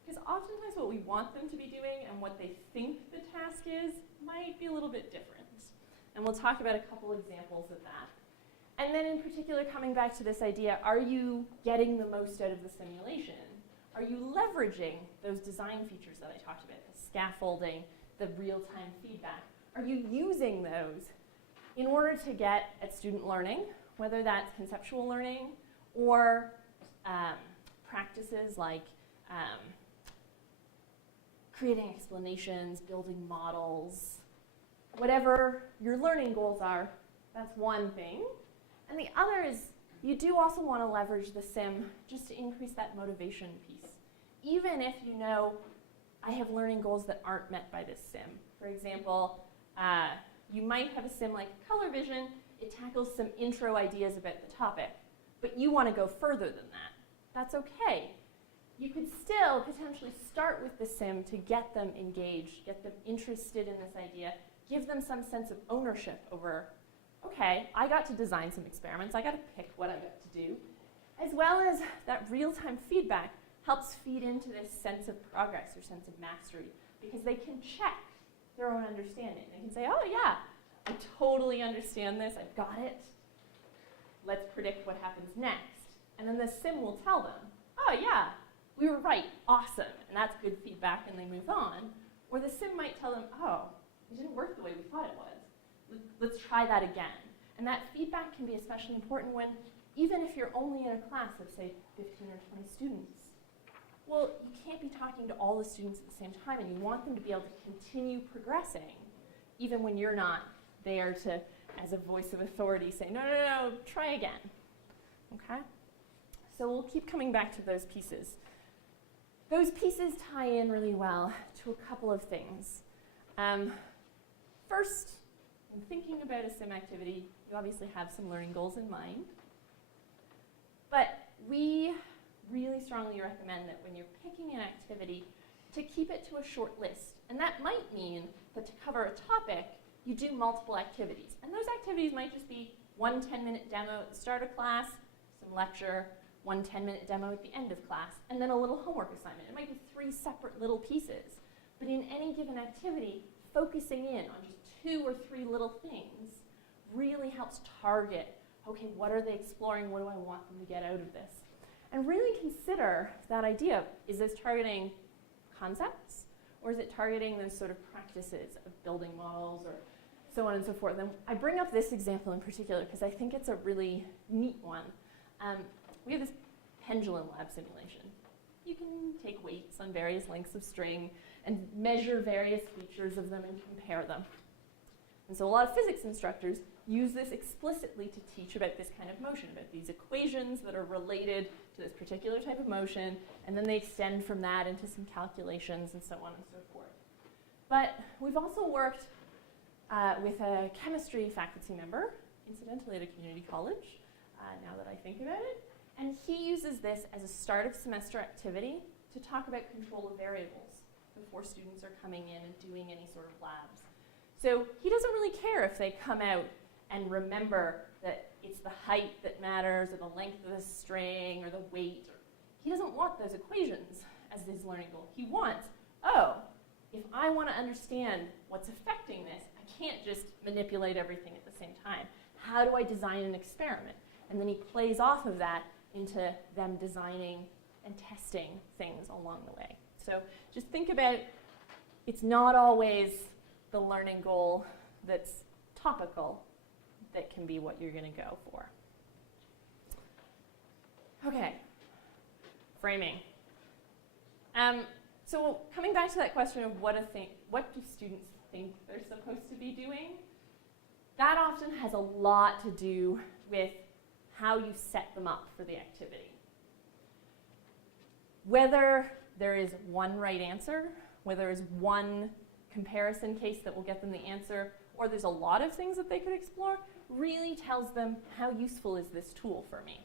Because oftentimes what we want them to be doing and what they think the task is might be a little bit different. And we'll talk about a couple examples of that. And then in particular, coming back to this idea, are you getting the most out of the simulation? Are you leveraging those design features that I talked about, the scaffolding, the real-time feedback? Are you using those in order to get at student learning, whether that's conceptual learning or practices like creating explanations, building models, whatever your learning goals are, that's one thing. And the other is you do also want to leverage the sim just to increase that motivation piece. Even if you know I have learning goals that aren't met by this sim. For example, you might have a sim like color vision. It tackles some intro ideas about the topic, but you want to go further than that. That's okay. You could still potentially start with the sim to get them engaged, get them interested in this idea, give them some sense of ownership over, okay, I got to design some experiments, I got to pick what I'm about to do, as well as that real-time feedback helps feed into this sense of progress or sense of mastery, because they can check their own understanding. They can say, oh yeah, I totally understand this, I've got it. Let's predict what happens next. And then the sim will tell them, oh yeah, we were right, awesome, and that's good feedback, and they move on. Or the sim might tell them, oh, it didn't work the way we thought it was. Let's try that again. And that feedback can be especially important when, even if you're only in a class of, say, 15 or 20 students, well, you can't be talking to all the students at the same time, and you want them to be able to continue progressing, even when you're not there to, as a voice of authority, say, no, no, no, try again. Okay? So we'll keep coming back to those pieces. Those pieces tie in really well to a couple of things. First, in thinking about a sim activity, you obviously have some learning goals in mind. But we really strongly recommend that when you're picking an activity, to keep it to a short list. And that might mean that to cover a topic, you do multiple activities. And those activities might just be one 10-minute demo at the start of class, some lecture, one 10-minute demo at the end of class, and then a little homework assignment. It might be 3 separate little pieces. But in any given activity, focusing in on just 2 or 3 little things really helps target, okay, what are they exploring? What do I want them to get out of this? And really consider that idea. Is this targeting concepts, or is it targeting those sort of practices of building models or so on and so forth? And I bring up this example in particular because I think it's a really neat one. We have this pendulum lab simulation. you can take weights on various lengths of string and measure various features of them and compare them. And so a lot of physics instructors use this explicitly to teach about this kind of motion, about these equations that are related to this particular type of motion, and then they extend from that into some calculations and so on and so forth. But we've also worked with a chemistry faculty member, incidentally at a community college, now that I think about it, and he uses this as a start of semester activity to talk about control of variables before students are coming in and doing any sort of labs. So he doesn't really care if they come out and remember that it's the height that matters, or the length of the string, or the weight. He doesn't want those equations as his learning goal. He wants, oh, if I want to understand what's affecting this, I can't just manipulate everything at the same time. How do I design an experiment? And then he plays off of that into them designing and testing things along the way. So just think about, it's not always the learning goal that's topical that can be what you're going to go for. Okay, framing. So coming back to that question of what do students think they're supposed to be doing, that often has a lot to do with how you set them up for the activity. Whether there is one right answer, whether there is one comparison case that will get them the answer, or there's a lot of things that they could explore, really tells them how useful is this tool for me.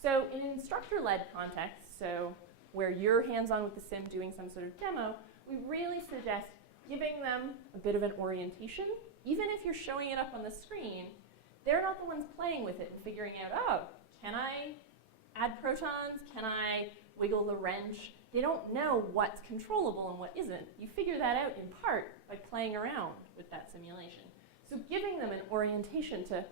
So in an instructor-led context, so where you're hands-on with the sim doing some sort of demo, we really suggest giving them a bit of an orientation. Even if you're showing it up on the screen, they're not the ones playing with it and figuring out, oh, can I add protons? Can I wiggle the wrench? They don't know what's controllable and what isn't. You figure that out in part by playing around with that simulation. So giving them an orientation to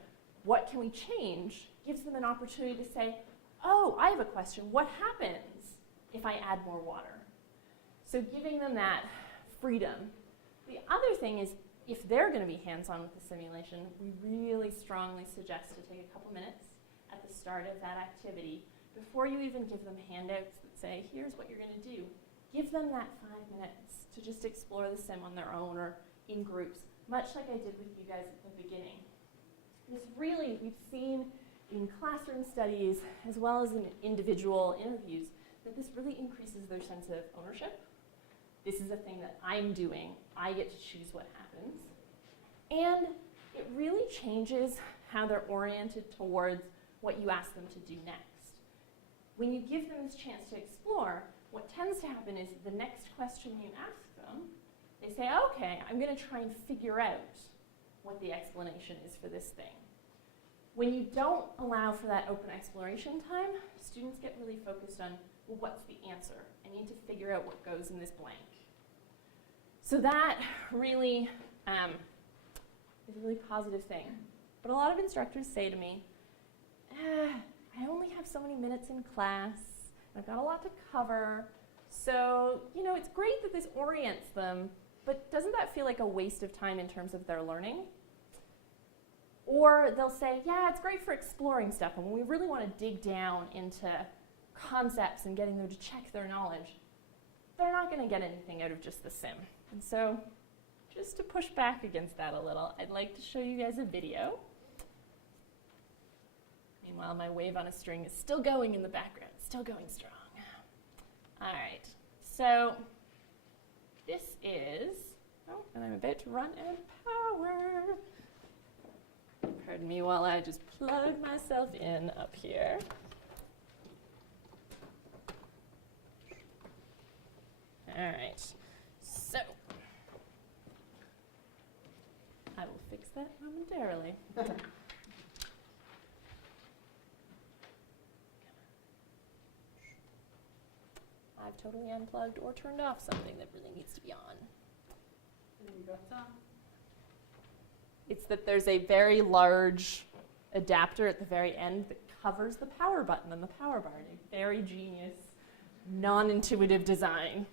what can we change gives them an opportunity to say, oh, I have a question. What happens if I add more water? So giving them that freedom. The other thing is, if they're going to be hands-on with the simulation, we really strongly suggest to take a couple minutes at the start of that activity before you even give them handouts that say, here's what you're going to do. Give them that 5 minutes to just explore the sim on their own or in groups, much like I did with you guys at the beginning. This really, we've seen in classroom studies as well as in individual interviews that this really increases their sense of ownership. This is a thing that I'm doing. I get to choose what happens. And it really changes how they're oriented towards what you ask them to do next. When you give them this chance to explore, what tends to happen is the next question you ask them, they say, okay, I'm going to try and figure out what the explanation is for this thing. When you don't allow for that open exploration time, students get really focused on, well, what's the answer? I need to figure out what goes in this blank. So that really is a really positive thing. But a lot of instructors say to me, I only have so many minutes in class, I've got a lot to cover, so, it's great that this orients them, but doesn't that feel like a waste of time in terms of their learning? Or they'll say, yeah, it's great for exploring stuff, and when we really want to dig down into concepts and getting them to check their knowledge, they're not going to get anything out of just the sim. And so, just to push back against that a little, I'd like to show you guys a video. Meanwhile, my wave on a string is still going in the background, still going strong. All right, so this is, oh, and I'm about to run out of power. Pardon me while I just plug myself in up here. All right, so I will fix that momentarily. I've totally unplugged or turned off something that really needs to be on. It's that there's a very large adapter at the very end that covers the power button and the power bar. A very genius, non-intuitive design.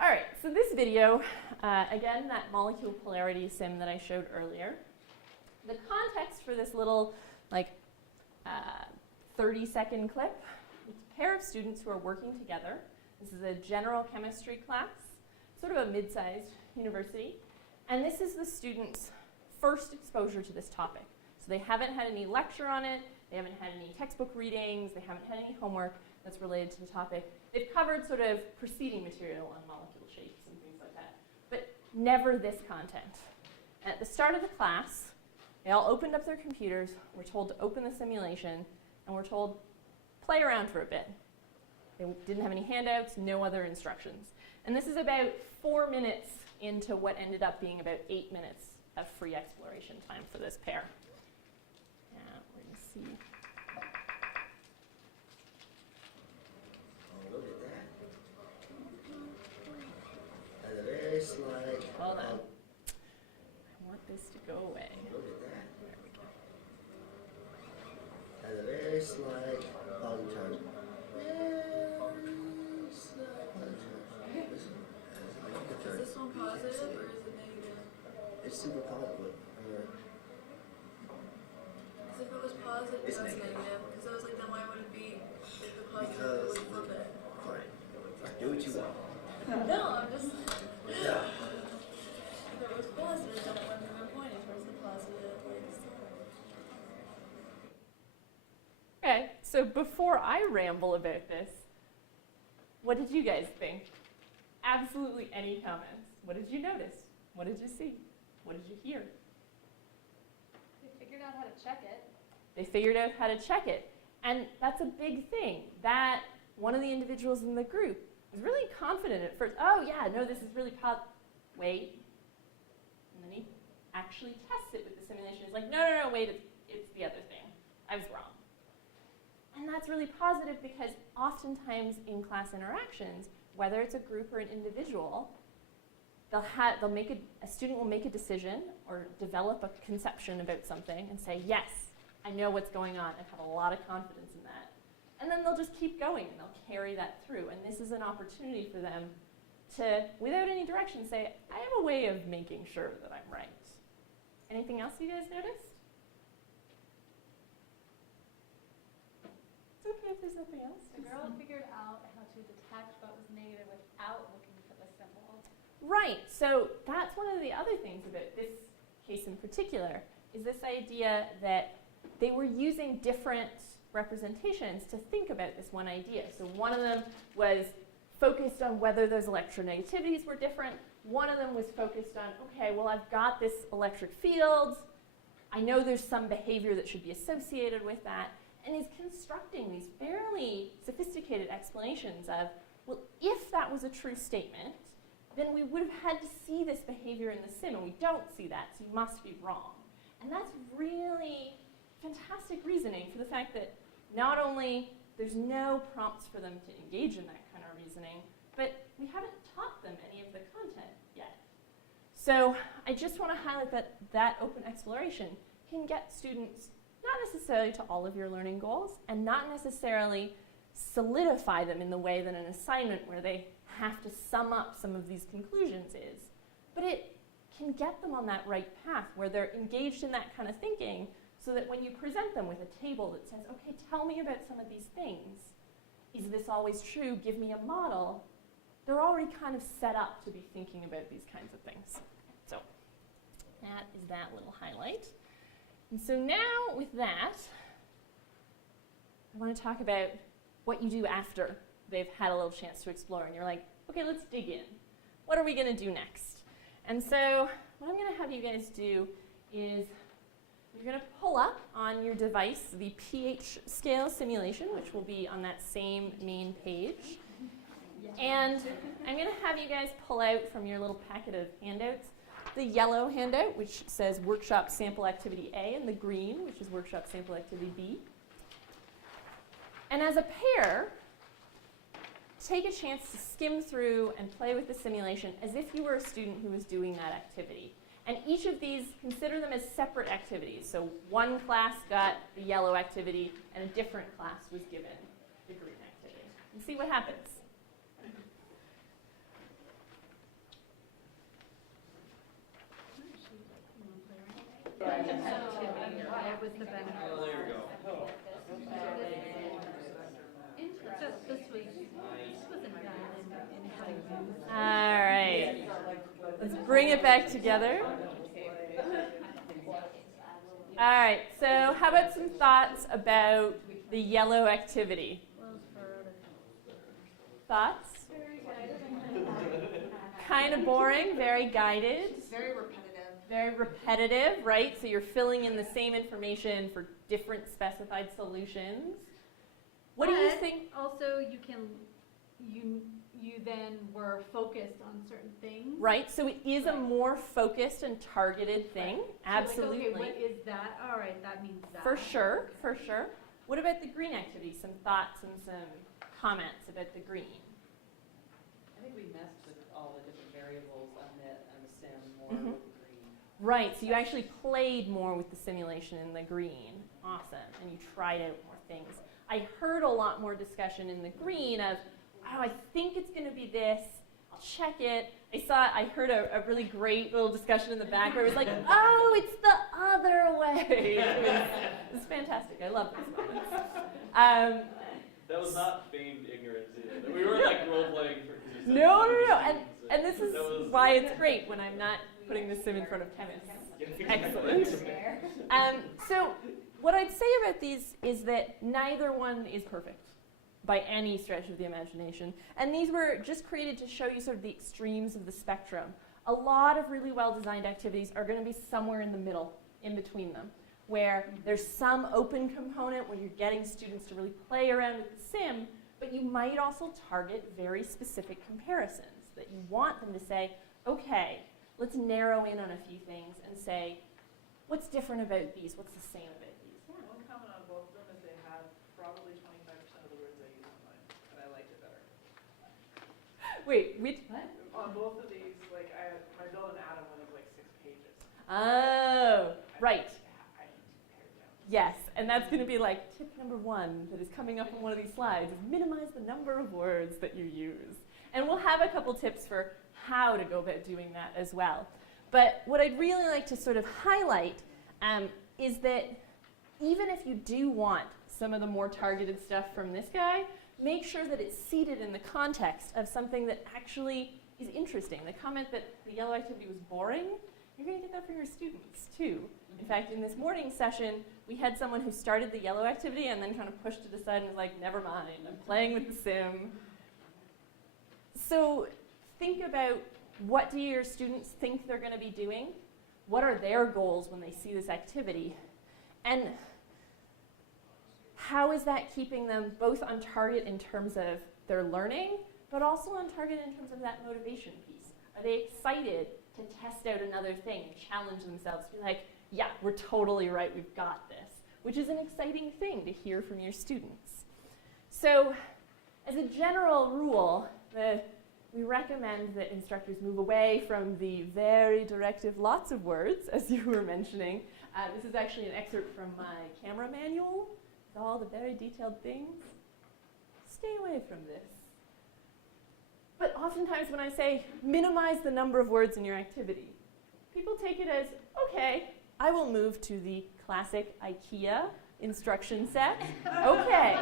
All right, so this video, again, that molecule polarity sim that I showed earlier. The context for this little, 30-second clip It's a pair of students who are working together. This is a general chemistry class, sort of a mid-sized university. And this is the students' first exposure to this topic. So they haven't had any lecture on it, they haven't had any textbook readings, they haven't had any homework that's related to the topic. They've covered sort of preceding material on molecule shapes and things like that, but never this content. And at the start of the class, they all opened up their computers, were told to open the simulation, and were told, play around for a bit. They didn't have any handouts, no other instructions. And this is about 4 minutes into what ended up being about 8 minutes of free exploration time for this pair. Now, we're going to see. Oh, look at that. And a very slight. Hold on. I want this to go away. Look at that. There we go. And a very slight puncture. Very slight puncture. Listen, Is this one positive or is it negative? it's super positive. Because if it was positive, It's that's negative. negative. Because I was like, then why would it be if the positive Because would flip it? fine. Do what you want. No, I'm just. Yeah. If it was positive, then it wouldn't have been pointing towards the positive. Okay, so before I ramble about this, what did you guys think? Absolutely any comments? What did you notice? What did you see? What did you hear? They figured out how to check it. They figured out how to check it. And that's a big thing. That one of the individuals in the group was really confident at first. Oh yeah, no, this is really wait. And then he actually tests it with the simulation. He's like, no, wait, it's the other thing. I was wrong. And that's really positive because oftentimes in class interactions, whether it's a group or an individual, a student will make a decision or develop a conception about something and say, yes, I know what's going on and have a lot of confidence in that. And then they'll just keep going and they'll carry that through. And this is an opportunity for them to, without any direction, say, I have a way of making sure that I'm right. Anything else you guys noticed? It's okay if there's nothing else. The girl figured out how to detect what was negative without looking for the symbol. Right, so that's one of the other things about this case in particular, is this idea that they were using different representations to think about this one idea. So one of them was focused on whether those electronegativities were different. One of them was focused on, okay, well, I've got this electric field. I know there's some behavior that should be associated with that, and is constructing these fairly sophisticated explanations of, well, if that was a true statement, then we would have had to see this behavior in the sim, and we don't see that, so you must be wrong. And that's really fantastic reasoning for the fact that not only there's no prompts for them to engage in that kind of reasoning, but we haven't taught them any of the content yet. So I just want to highlight that that open exploration can get students not necessarily to all of your learning goals and not necessarily solidify them in the way that an assignment where they have to sum up some of these conclusions is, but it can get them on that right path where they're engaged in that kind of thinking so that when you present them with a table that says, okay, tell me about some of these things, is this always true, give me a model, they're already kind of set up to be thinking about these kinds of things. So that is that little highlight. And so now with that, I want to talk about what you do after they've had a little chance to explore. And you're like, okay, let's dig in. What are we going to do next? And so what I'm going to have you guys do is you're going to pull up on your device the pH scale simulation, which will be on that same main page. And I'm going to have you guys pull out from your little packet of handouts the yellow handout, which says Workshop Sample Activity A, and the green, which is Workshop Sample Activity B. And as a pair, take a chance to skim through and play with the simulation as if you were a student who was doing that activity. And each of these, consider them as separate activities. So one class got the yellow activity, and a different class was given the green activity. And see what happens. What was the benefit? Oh, there you go. Interesting. All right. Let's bring it back together. All right, so how about some thoughts about the yellow activity? Thoughts? Kind of boring, very guided. Very repetitive. Very repetitive, right? So you're filling in the same information for different specified solutions. What do you think? Also, you then were focused on certain things. Right, so it is a more focused and targeted thing. Absolutely. So like, okay, what is that? All right, that means that. For sure, for sure. What about the green activity? Some thoughts and some comments about the green. I think we messed with all the different variables on the sim more with the green. Right, so you actually played more with the simulation in the green. Awesome, and you tried out more things. I heard a lot more discussion in the green of, oh, I think it's going to be this. I'll check it. I heard a really great little discussion in the back where it was like, oh, it's the other way. It was fantastic. I love those moments. That was not feigned ignorance either. We weren't like role playing for. No. And this is why it's great when I'm not putting the sim in front of chemists. Excellent. So what I'd say about these is that neither one is perfect by any stretch of the imagination. And these were just created to show you sort of the extremes of the spectrum. A lot of really well-designed activities are going to be somewhere in the middle, in between them, where there's some open component where you're getting students to really play around with the sim, but you might also target very specific comparisons that you want them to say, okay, let's narrow in on a few things and say, what's different about these? What's the same about these? One comment on both of them is they have probably 25% of the words I use online, and I liked it better. Wait, which? What? On both of these, like my build and Adam one is like 6 pages. Oh, right. I need to pare it down. Yes, and that's going to be like tip number 1 that is coming up on one of these slides, is minimize the number of words that you use. And we'll have a couple tips for how to go about doing that as well. But what I'd really like to sort of highlight is that even if you do want some of the more targeted stuff from this guy, make sure that it's seated in the context of something that actually is interesting. The comment that the yellow activity was boring, you're going to get that from your students too. In fact, in this morning session, we had someone who started the yellow activity and then kind of pushed it aside and was like, never mind, I'm playing with the sim. So think about, what do your students think they're going to be doing? What are their goals when they see this activity? And how is that keeping them both on target in terms of their learning, but also on target in terms of that motivation piece? Are they excited to test out another thing, challenge themselves, be like, yeah, we're totally right, we've got this, which is an exciting thing to hear from your students. So as a general rule, we recommend that instructors move away from the very directive lots of words, as you were mentioning. This is actually an excerpt from my camera manual with all the very detailed things. Stay away from this. But oftentimes when I say minimize the number of words in your activity, people take it as, okay, I will move to the classic IKEA instruction set. Okay,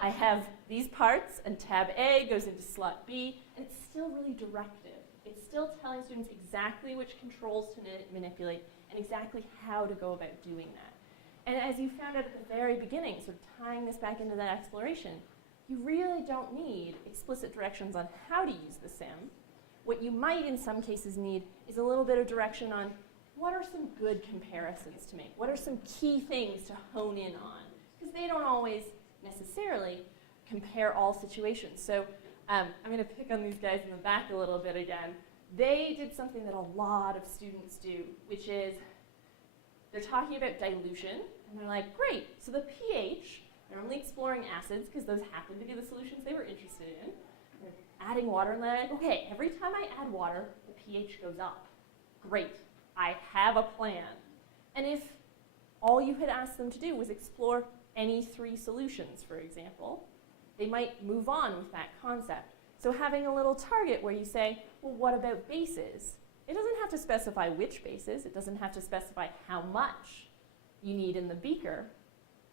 I have these parts, and tab A goes into slot B, and it's still really directive. It's still telling students exactly which controls to manipulate and exactly how to go about doing that. And as you found out at the very beginning, sort of tying this back into that exploration, you really don't need explicit directions on how to use the sim. What you might in some cases need is a little bit of direction on what are some good comparisons to make? What are some key things to hone in on? Because they don't always necessarily compare all situations. So I'm going to pick on these guys in the back a little bit again. They did something that a lot of students do, which is they're talking about dilution, and they're like, great, so the pH, they're only exploring acids because those happen to be the solutions they were interested in. They're adding water, and they're like, okay, every time I add water, the pH goes up. Great, I have a plan. And if all you had asked them to do was explore any 3 solutions, for example, they might move on with that concept. So having a little target where you say, well, what about bases? It doesn't have to specify which bases. It doesn't have to specify how much you need in the beaker.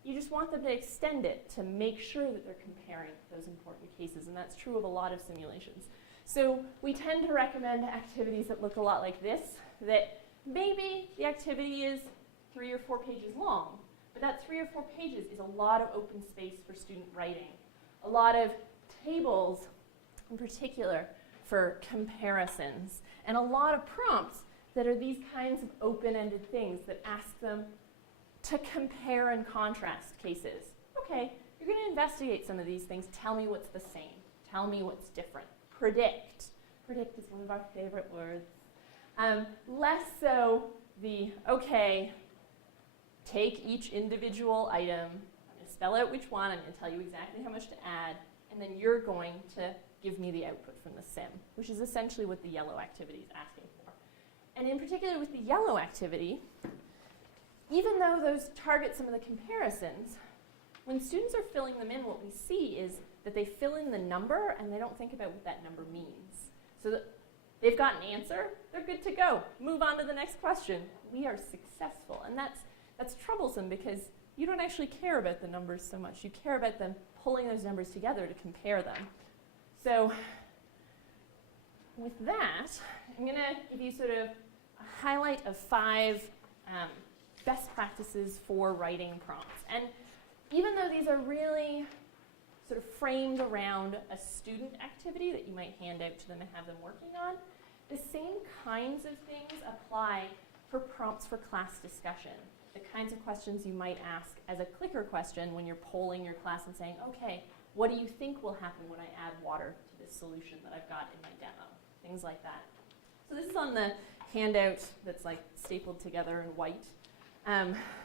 you just want them to extend it to make sure that they're comparing those important cases, and that's true of a lot of simulations. So we tend to recommend activities that look a lot like this, that maybe the activity is 3 or 4 pages long, but that 3 or 4 pages is a lot of open space for student writing, a lot of tables in particular for comparisons, and a lot of prompts that are these kinds of open-ended things that ask them to compare and contrast cases. Okay, you're going to investigate some of these things. Tell me what's the same. Tell me what's different. Predict. Predict is one of our favorite words. Less so the, okay, take each individual item, I'm going to spell out which one, I'm going to tell you exactly how much to add, and then you're going to give me the output from the sim, which is essentially what the yellow activity is asking for. And in particular with the yellow activity, even though those target some of the comparisons, when students are filling them in, what we see is that they fill in the number and they don't think about what that number means. So that they've got an answer, they're good to go. Move on to the next question. We are successful. And that's troublesome because you don't actually care about the numbers so much. You care about them pulling those numbers together to compare them. So with that, I'm going to give you sort of a highlight of 5 best practices for writing prompts. And even though these are really sort of framed around a student activity that you might hand out to them and have them working on, the same kinds of things apply for prompts for class discussion. The kinds of questions you might ask as a clicker question when you're polling your class and saying, okay, what do you think will happen when I add water to this solution that I've got in my demo? Things like that. So this is on the handout that's like stapled together in white.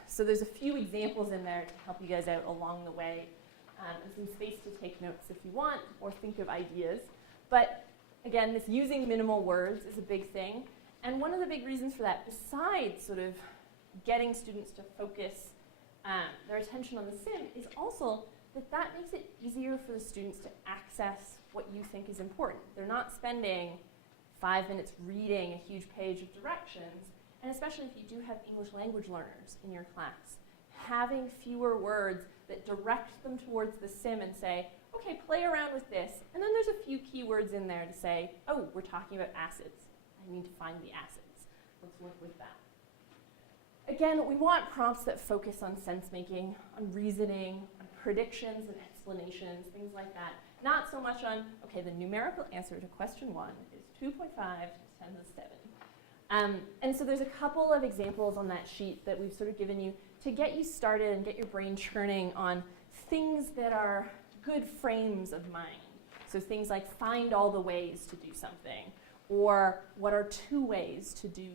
So there's a few examples in there to help you guys out along the way, and some space to take notes if you want or think of ideas. But again, this using minimal words is a big thing. And one of the big reasons for that, besides sort of getting students to focus their attention on the sim, is also that makes it easier for the students to access what you think is important. They're not spending 5 minutes reading a huge page of directions, and especially if you do have English language learners in your class, having fewer words that direct them towards the sim and say, okay, play around with this, and then there's a few keywords in there to say, oh, we're talking about acids. I need to find the acids. Let's work with that. Again, we want prompts that focus on sense-making, on reasoning, on predictions and explanations, things like that. Not so much on, okay, the numerical answer to question 1 is 2.5 times 10 to the 7. And so there's a couple of examples on that sheet that we've sort of given you to get you started and get your brain churning on things that are good frames of mind. So things like find all the ways to do something, or what are 2 ways to do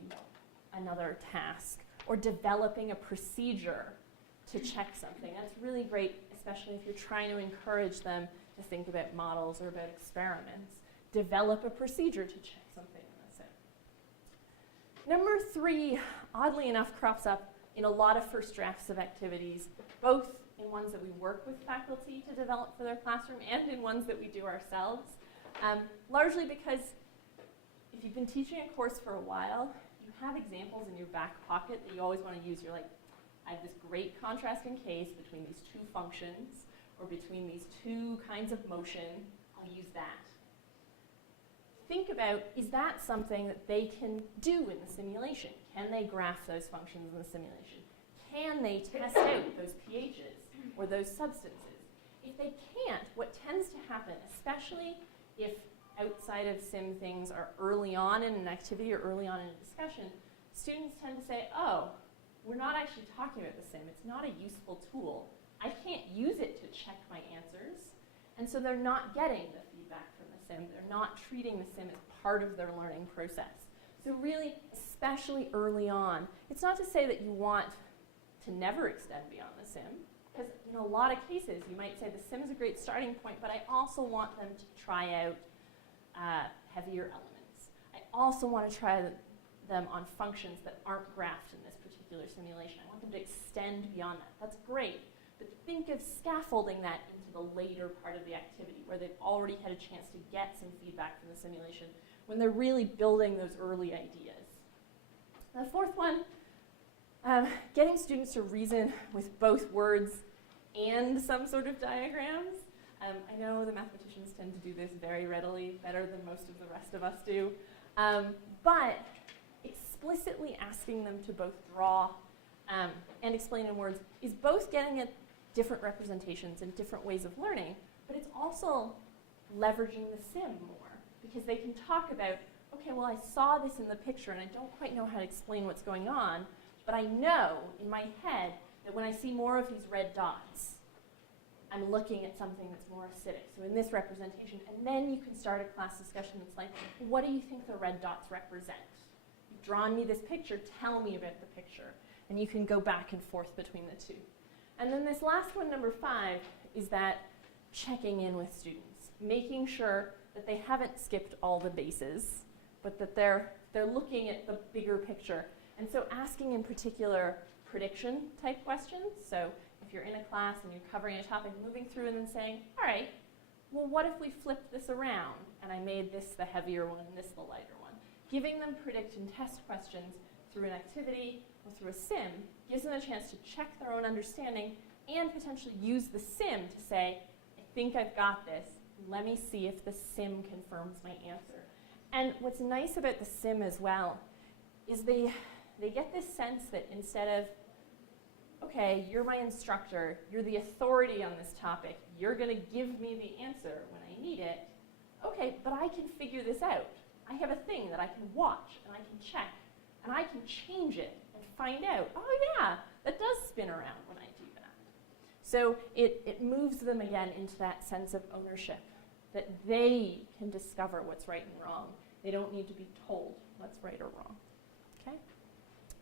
another task, or developing a procedure to check something. That's really great, especially if you're trying to encourage them to think about models or about experiments. Develop a procedure to check something. Number 3, oddly enough, crops up in a lot of first drafts of activities, both in ones that we work with faculty to develop for their classroom and in ones that we do ourselves. Largely because if you've been teaching a course for a while, you have examples in your back pocket that you always want to use. You're like, I have this great contrasting case between these 2 functions or between these 2 kinds of motion. I'll use that. Think about, is that something that they can do in the simulation? Can they graph those functions in the simulation? Can they test out those pHs or those substances? If they can't, what tends to happen, especially if outside of sim things are early on in an activity or early on in a discussion, students tend to say, oh, we're not actually talking about the sim. It's not a useful tool. I can't use it to check my answers. And so they're not getting the feedback from the sim. They're not treating the sim as part of their learning process. So really, especially early on, it's not to say that you want to never extend beyond the sim, because in a lot of cases, you might say the sim is a great starting point, but I also want them to try out heavier elements. I also want to try them on functions that aren't graphed in this particular simulation. I want them to extend beyond that. That's great. But think of scaffolding that into the later part of the activity where they've already had a chance to get some feedback from the simulation when they're really building those early ideas. The 4th one, getting students to reason with both words and some sort of diagrams. I know the mathematicians tend to do this very readily, better than most of the rest of us do. But explicitly asking them to both draw and explain in words is both getting at different representations and different ways of learning, but it's also leveraging the sim more, because they can talk about, okay, well, I saw this in the picture and I don't quite know how to explain what's going on, but I know in my head that when I see more of these red dots, I'm looking at something that's more acidic. So in this representation, and then you can start a class discussion that's like, what do you think the red dots represent? You've drawn me this picture, tell me about the picture. And you can go back and forth between the two. And then this last one, number 5, is that checking in with students, making sure that they haven't skipped all the bases, but that they're looking at the bigger picture. And so asking in particular prediction type questions. So if you're in a class and you're covering a topic, moving through and then saying, all right, well, what if we flipped this around and I made this the heavier one and this the lighter one? Giving them predict and test questions through an activity or through a sim gives them a chance to check their own understanding and potentially use the sim to say, I think I've got this. Let me see if the sim confirms my answer. And what's nice about the sim as well is they get this sense that instead of, okay, you're my instructor, you're the authority on this topic, you're going to give me the answer when I need it, okay, but I can figure this out. I have a thing that I can watch and I can check and I can change it and find out, oh yeah, that does spin around when I do that. So it moves them again into that sense of ownership, that they can discover what's right and wrong. They don't need to be told what's right or wrong. Okay?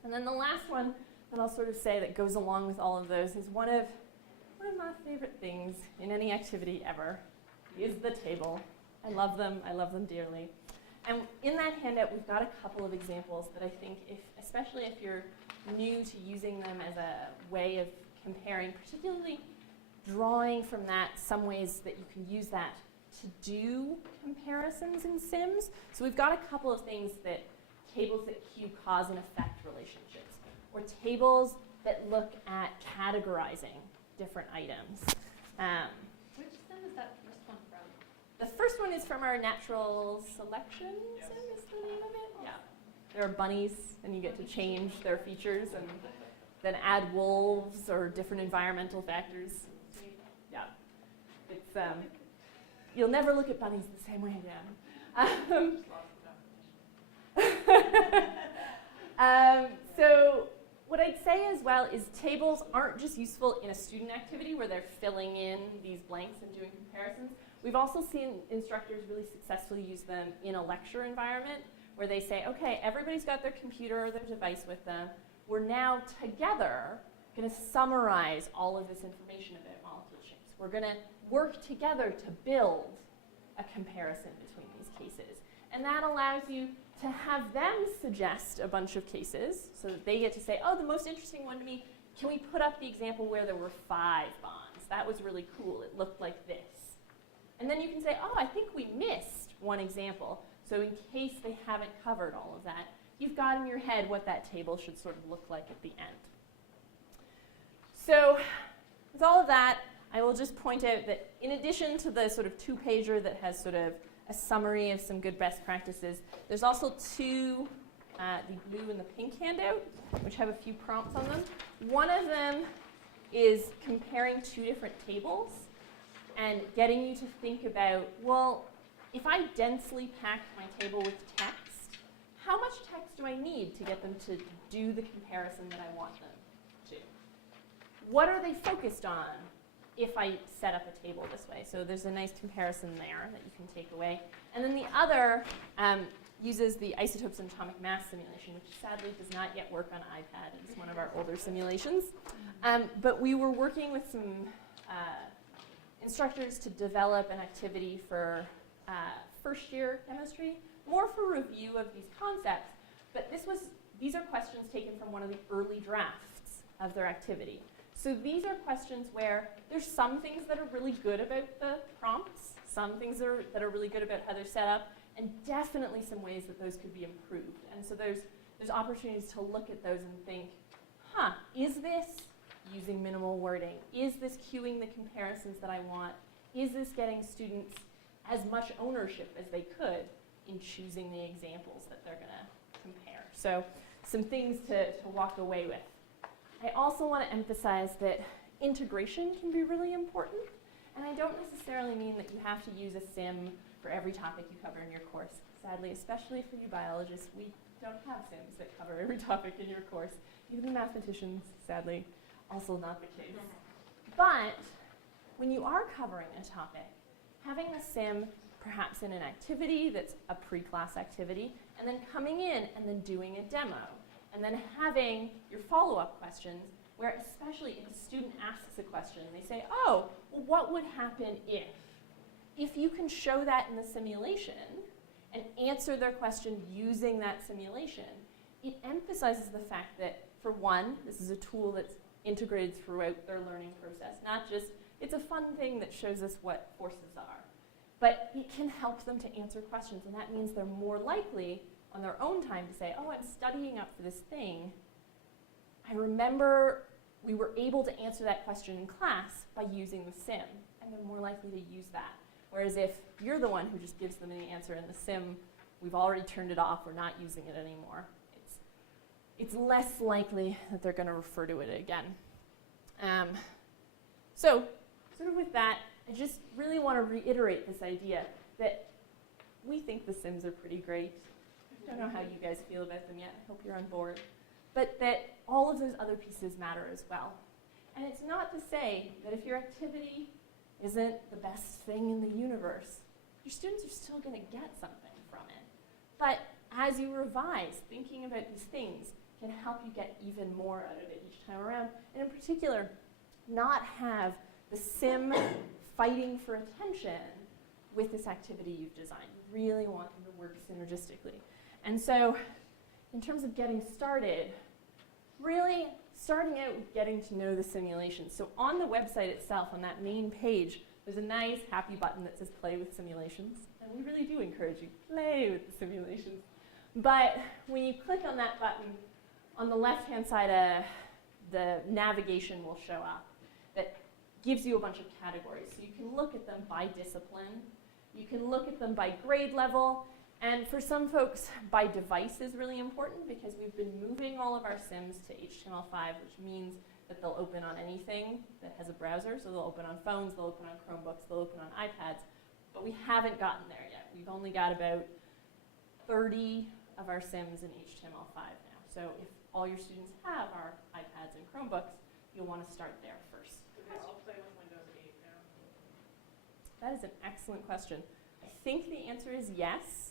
And then the last one that I'll sort of say that goes along with all of those is one of my favorite things in any activity ever is the table. I love them dearly. And in that handout, we've got a couple of examples that I think, especially if you're new to using them as a way of comparing, particularly drawing from that some ways that you can use that to do comparisons in Sims. So we've got a couple of things that tables that cue cause and effect relationships, or tables that look at categorizing different items. Which sim is that first one from? The first one is from our natural selection sim, is the name of it? Yeah. There are bunnies, and you get to change their features and then add wolves or different environmental factors. Yeah. It's, you'll never look at bunnies the same way again. So what I'd say as well is tables aren't just useful in a student activity where they're filling in these blanks and doing comparisons. We've also seen instructors really successfully use them in a lecture environment where they say, okay, everybody's got their computer or their device with them. We're now together going to summarize all of this information about molecule shapes. We're going to work together to build a comparison between these cases. And that allows you to have them suggest a bunch of cases so that they get to say, oh, the most interesting one to me, can we put up the example where there were 5 bonds? That was really cool. It looked like this. And then you can say, oh, I think we missed one example. So in case they haven't covered all of that, you've got in your head what that table should sort of look like at the end. So with all of that, I will just point out that in addition to the sort of 2-pager that has sort of a summary of some good best practices, there's also 2, the blue and the pink handout, which have a few prompts on them. One of them is comparing 2 different tables and getting you to think about, well, if I densely pack my table with text, how much text do I need to get them to do the comparison that I want them to? What are they focused on if I set up a table this way? So there's a nice comparison there that you can take away. And then the other uses the isotopes and atomic mass simulation, which sadly does not yet work on iPad. It's one of our older simulations. But we were working with some instructors to develop an activity for first-year chemistry, more for review of these concepts. But these are questions taken from one of the early drafts of their activity. So these are questions where there's some things that are really good about the prompts, some things that are really good about how they're set up, and definitely some ways that those could be improved. And so there's opportunities to look at those and think, is this using minimal wording? Is this cueing the comparisons that I want? Is this getting students as much ownership as they could in choosing the examples that they're going to compare? So some things to walk away with. I also want to emphasize that integration can be really important. And I don't necessarily mean that you have to use a sim for every topic you cover in your course. Sadly, especially for you biologists, we don't have sims that cover every topic in your course. Even mathematicians, sadly, also not the case. But when you are covering a topic, having a sim perhaps in an activity that's a pre-class activity, and then coming in and then doing a demo, and then having your follow-up questions where, especially if a student asks a question, they say, oh, well, what would happen if? If you can show that in the simulation and answer their question using that simulation, it emphasizes the fact that, for one, this is a tool that's integrated throughout their learning process, not just, it's a fun thing that shows us what forces are, but it can help them to answer questions, and that means they're more likely on their own time to say, oh, I'm studying up for this thing. I remember we were able to answer that question in class by using the sim, and they're more likely to use that. Whereas if you're the one who just gives them the answer in the sim, we've already turned it off, we're not using it anymore, it's less likely that they're going to refer to it again. So, sort of with that, I just really want to reiterate this idea that we think the sims are pretty great. I don't know how you guys feel about them yet. I hope you're on board. But that all of those other pieces matter as well. And it's not to say that if your activity isn't the best thing in the universe, your students are still going to get something from it. But as you revise, thinking about these things can help you get even more out of it each time around. And in particular, not have the sim fighting for attention with this activity you've designed. You really want them to work synergistically. And so, in terms of getting started, really starting out with getting to know the simulation. So on the website itself, on that main page, there's a nice happy button that says play with simulations. And we really do encourage you to play with the simulations. But when you click on that button, on the left-hand side, the navigation will show up that gives you a bunch of categories. So you can look at them by discipline. You can look at them by grade level. And for some folks, by device is really important because we've been moving all of our sims to HTML5, which means that they'll open on anything that has a browser. So they'll open on phones, they'll open on Chromebooks, they'll open on iPads. But we haven't gotten there yet. We've only got about 30 of our sims in HTML5 now. So if all your students have our iPads and Chromebooks, you'll want to start there first. Do they all play with Windows 8 now? That is an excellent question. I think the answer is yes.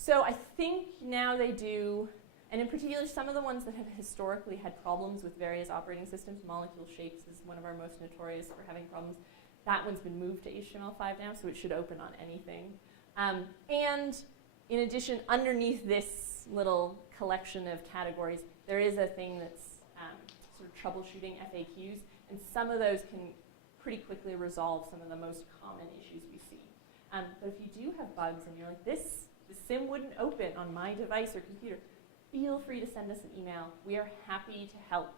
So I think now they do, and in particular some of the ones that have historically had problems with various operating systems, Molecule Shapes is one of our most notorious for having problems. That one's been moved to HTML5 now, so it should open on anything. And in addition, underneath this little collection of categories, there is a thing that's sort of troubleshooting FAQs, and some of those can pretty quickly resolve some of the most common issues we see. But if you do have bugs and you're like, the sim wouldn't open on my device or computer, feel free to send us an email. We are happy to help,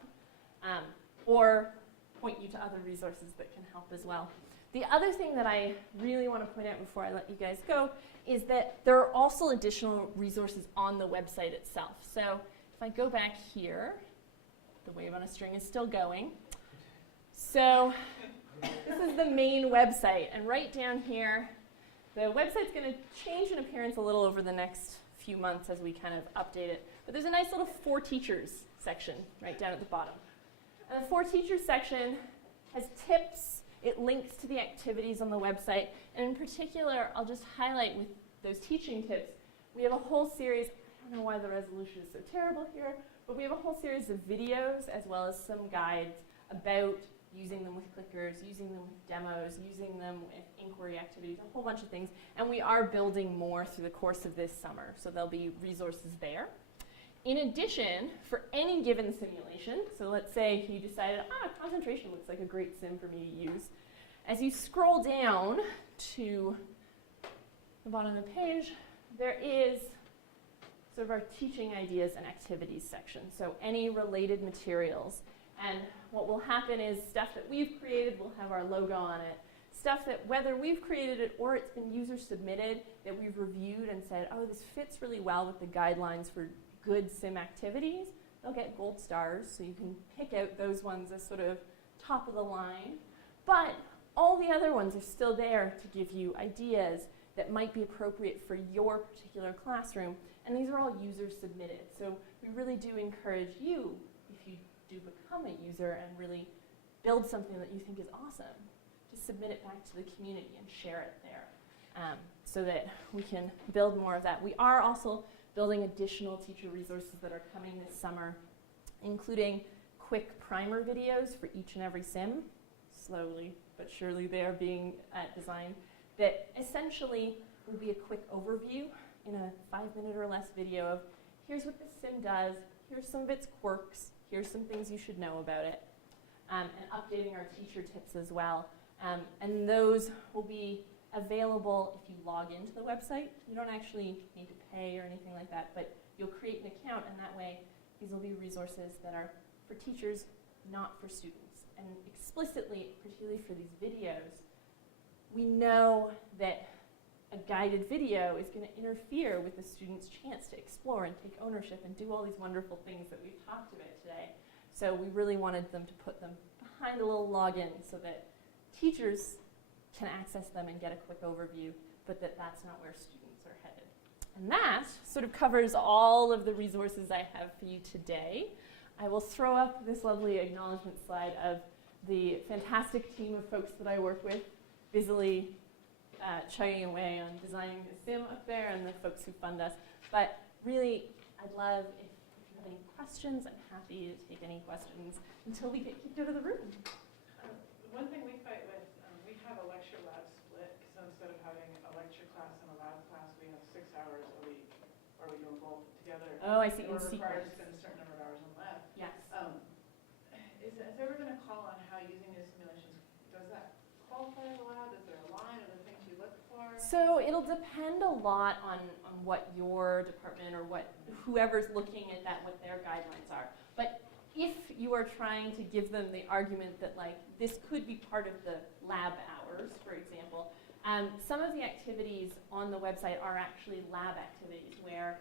or point you to other resources that can help as well. The other thing that I really want to point out before I let you guys go is that there are also additional resources on the website itself. So if I go back here, the wave on a string is still going. So this is the main website, and right down here, the website's going to change in appearance a little over the next few months as we kind of update it. But there's a nice little For Teachers section right down at the bottom. And the For Teachers section has tips. It links to the activities on the website. And in particular, I'll just highlight with those teaching tips, we have a whole series. I don't know why the resolution is so terrible here, but we have a whole series of videos as well as some guides about using them with clickers, using them with demos, using them with inquiry activities, a whole bunch of things. And we are building more through the course of this summer, so there'll be resources there. In addition, for any given simulation, so let's say you decided, concentration looks like a great sim for me to use. As you scroll down to the bottom of the page, there is sort of our teaching ideas and activities section. So any related materials. And what will happen is stuff that we've created will have our logo on it. Stuff that whether we've created it or it's been user submitted that we've reviewed and said, oh, this fits really well with the guidelines for good sim activities, they'll get gold stars. So you can pick out those ones as sort of top of the line. But all the other ones are still there to give you ideas that might be appropriate for your particular classroom. And these are all user submitted. So we really do encourage you, if you do become a user and really build something that you think is awesome, to submit it back to the community and share it there so that we can build more of that. We are also building additional teacher resources that are coming this summer, including quick primer videos for each and every sim. Slowly but surely they are being designed that essentially will be a quick overview in a 5-minute or less video of here's what the sim does, here's some of its quirks, here's some things you should know about it, and updating our teacher tips as well. And those will be available if you log into the website. You don't actually need to pay or anything like that, but you'll create an account, and that way these will be resources that are for teachers, not for students. And explicitly, particularly for these videos, we know that a guided video is going to interfere with the student's chance to explore and take ownership and do all these wonderful things that we've talked about today. So we really wanted them to put them behind a little login so that teachers can access them and get a quick overview, but that's not where students are headed. And that sort of covers all of the resources I have for you today. I will throw up this lovely acknowledgement slide of the fantastic team of folks that I work with, busily chugging away on designing the sim up there, and the folks who fund us. But really, I'd love if you have any questions. I'm happy to take any questions until we get kicked out of the room. One thing we fight with, we have a lecture lab split, so instead of having a lecture class and a lab class, we have 6 hours a week, where we do them both together. Oh, I see. We're In required to sequence. spend a certain number of hours in lab. Yes. Has there ever been a call on how using these simulations, does that qualify as a lab? Is there a line of the things you look for? So it'll depend a lot on what your department or whoever's looking at that, what their guidelines are. But if you are trying to give them the argument that like this could be part of the lab hours, for example, some of the activities on the website are actually lab activities where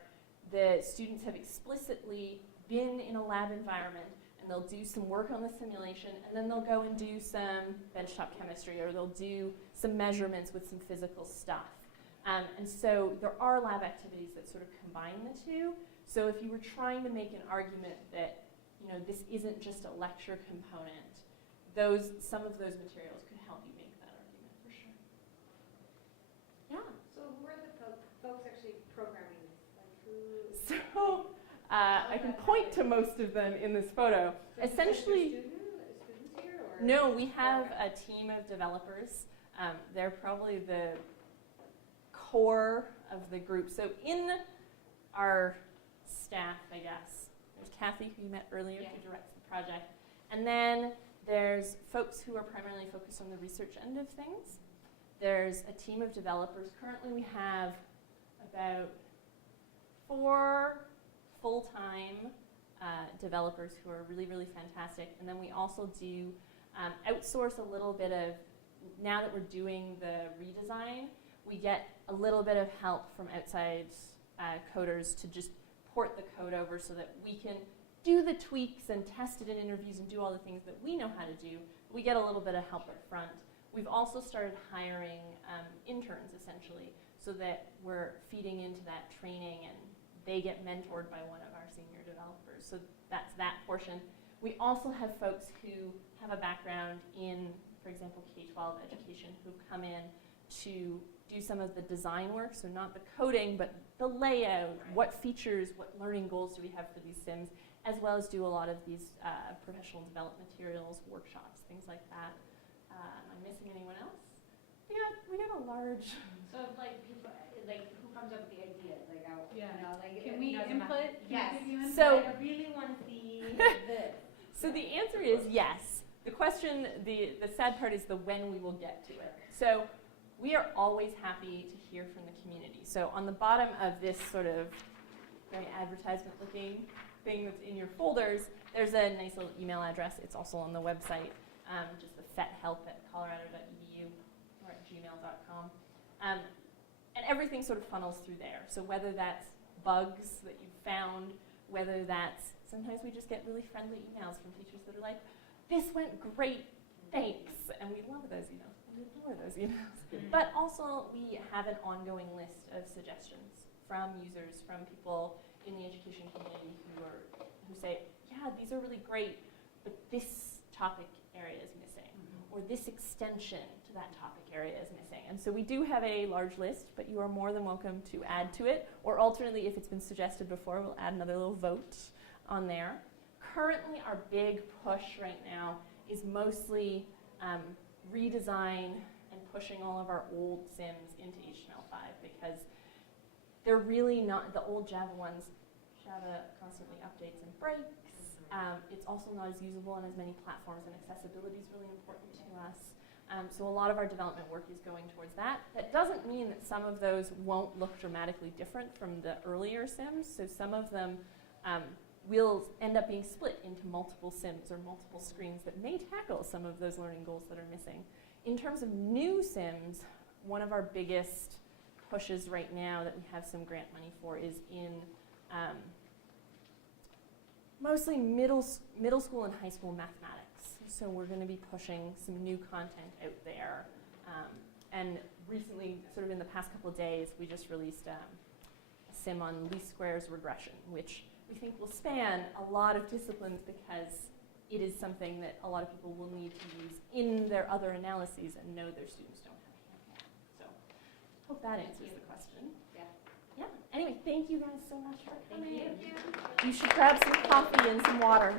the students have explicitly been in a lab environment and they'll do some work on the simulation and then they'll go and do some benchtop chemistry or they'll do some measurements with some physical stuff. And so there are lab activities that sort of combine the two. So if you were trying to make an argument that this isn't just a lecture component, some of those materials could help you make that argument for sure. Yeah. So who are the folks actually programming this? Like who? So I can point to most of them in this photo. So Essentially, students here, or? no, we have a team of developers. They're probably the core of the group. So in our staff, I guess, there's Kathy, who you met earlier, who directs the project. And then there's folks who are primarily focused on the research end of things. There's a team of developers. Currently we have about 4 full-time developers who are really, really fantastic. And then we also do outsource a little bit of, now that we're doing the redesign, we get a little bit of help from outside coders to just port the code over so that we can do the tweaks and test it in interviews and do all the things that we know how to do. We get a little bit of help up front. We've also started hiring interns, essentially, so that we're feeding into that training and they get mentored by one of our senior developers. So that's that portion. We also have folks who have a background in, for example, K-12 education, who've come in to do some of the design work, so not the coding, but the layout, what features, what learning goals do we have for these sims, as well as do a lot of these professional development materials, workshops, things like that. Am I missing anyone else? We got a large... So like people, like who comes up with the ideas? Like how, like Can it we doesn't input? matter. Can Yes. we give you input? So- I really want to see this. So the answer is yes. The question, the sad part is the when we will get to it. So we are always happy to hear from the community. So on the bottom of this sort of very advertisement-looking thing that's in your folders, there's a nice little email address. It's also on the website, just the phethelp@colorado.edu or at gmail.com. And everything sort of funnels through there. So whether that's bugs that you've found, whether that's, sometimes we just get really friendly emails from teachers that are like, this went great, thanks. And we love those emails. We adore those emails. But also we have an ongoing list of suggestions from users, from people in the education community who say, yeah, these are really great, but this topic area is missing, or this extension to that topic area is missing. And so we do have a large list, but you are more than welcome to add to it, or alternately, if it's been suggested before, we'll add another little vote on there. Currently, our big push right now is mostly redesign and pushing all of our old Sims into HTML5, because they're really not, the old Java ones, Java constantly updates and breaks. It's also not as usable on as many platforms, and accessibility is really important to us. So a lot of our development work is going towards that. That doesn't mean that some of those won't look dramatically different from the earlier Sims. So some of them will end up being split into multiple Sims or multiple screens that may tackle some of those learning goals that are missing. In terms of new Sims, one of our biggest pushes right now that we have some grant money for is in mostly middle school and high school mathematics. So we're going to be pushing some new content out there. And recently, sort of in the past couple of days, we just released a sim on least squares regression, which we think will span a lot of disciplines because it is something that a lot of people will need to use in their other analyses and know their students don't have a hand at. So hope that answers the question. Yeah. Anyway, thank you guys so much for coming. Thank you. You should grab some coffee and some water.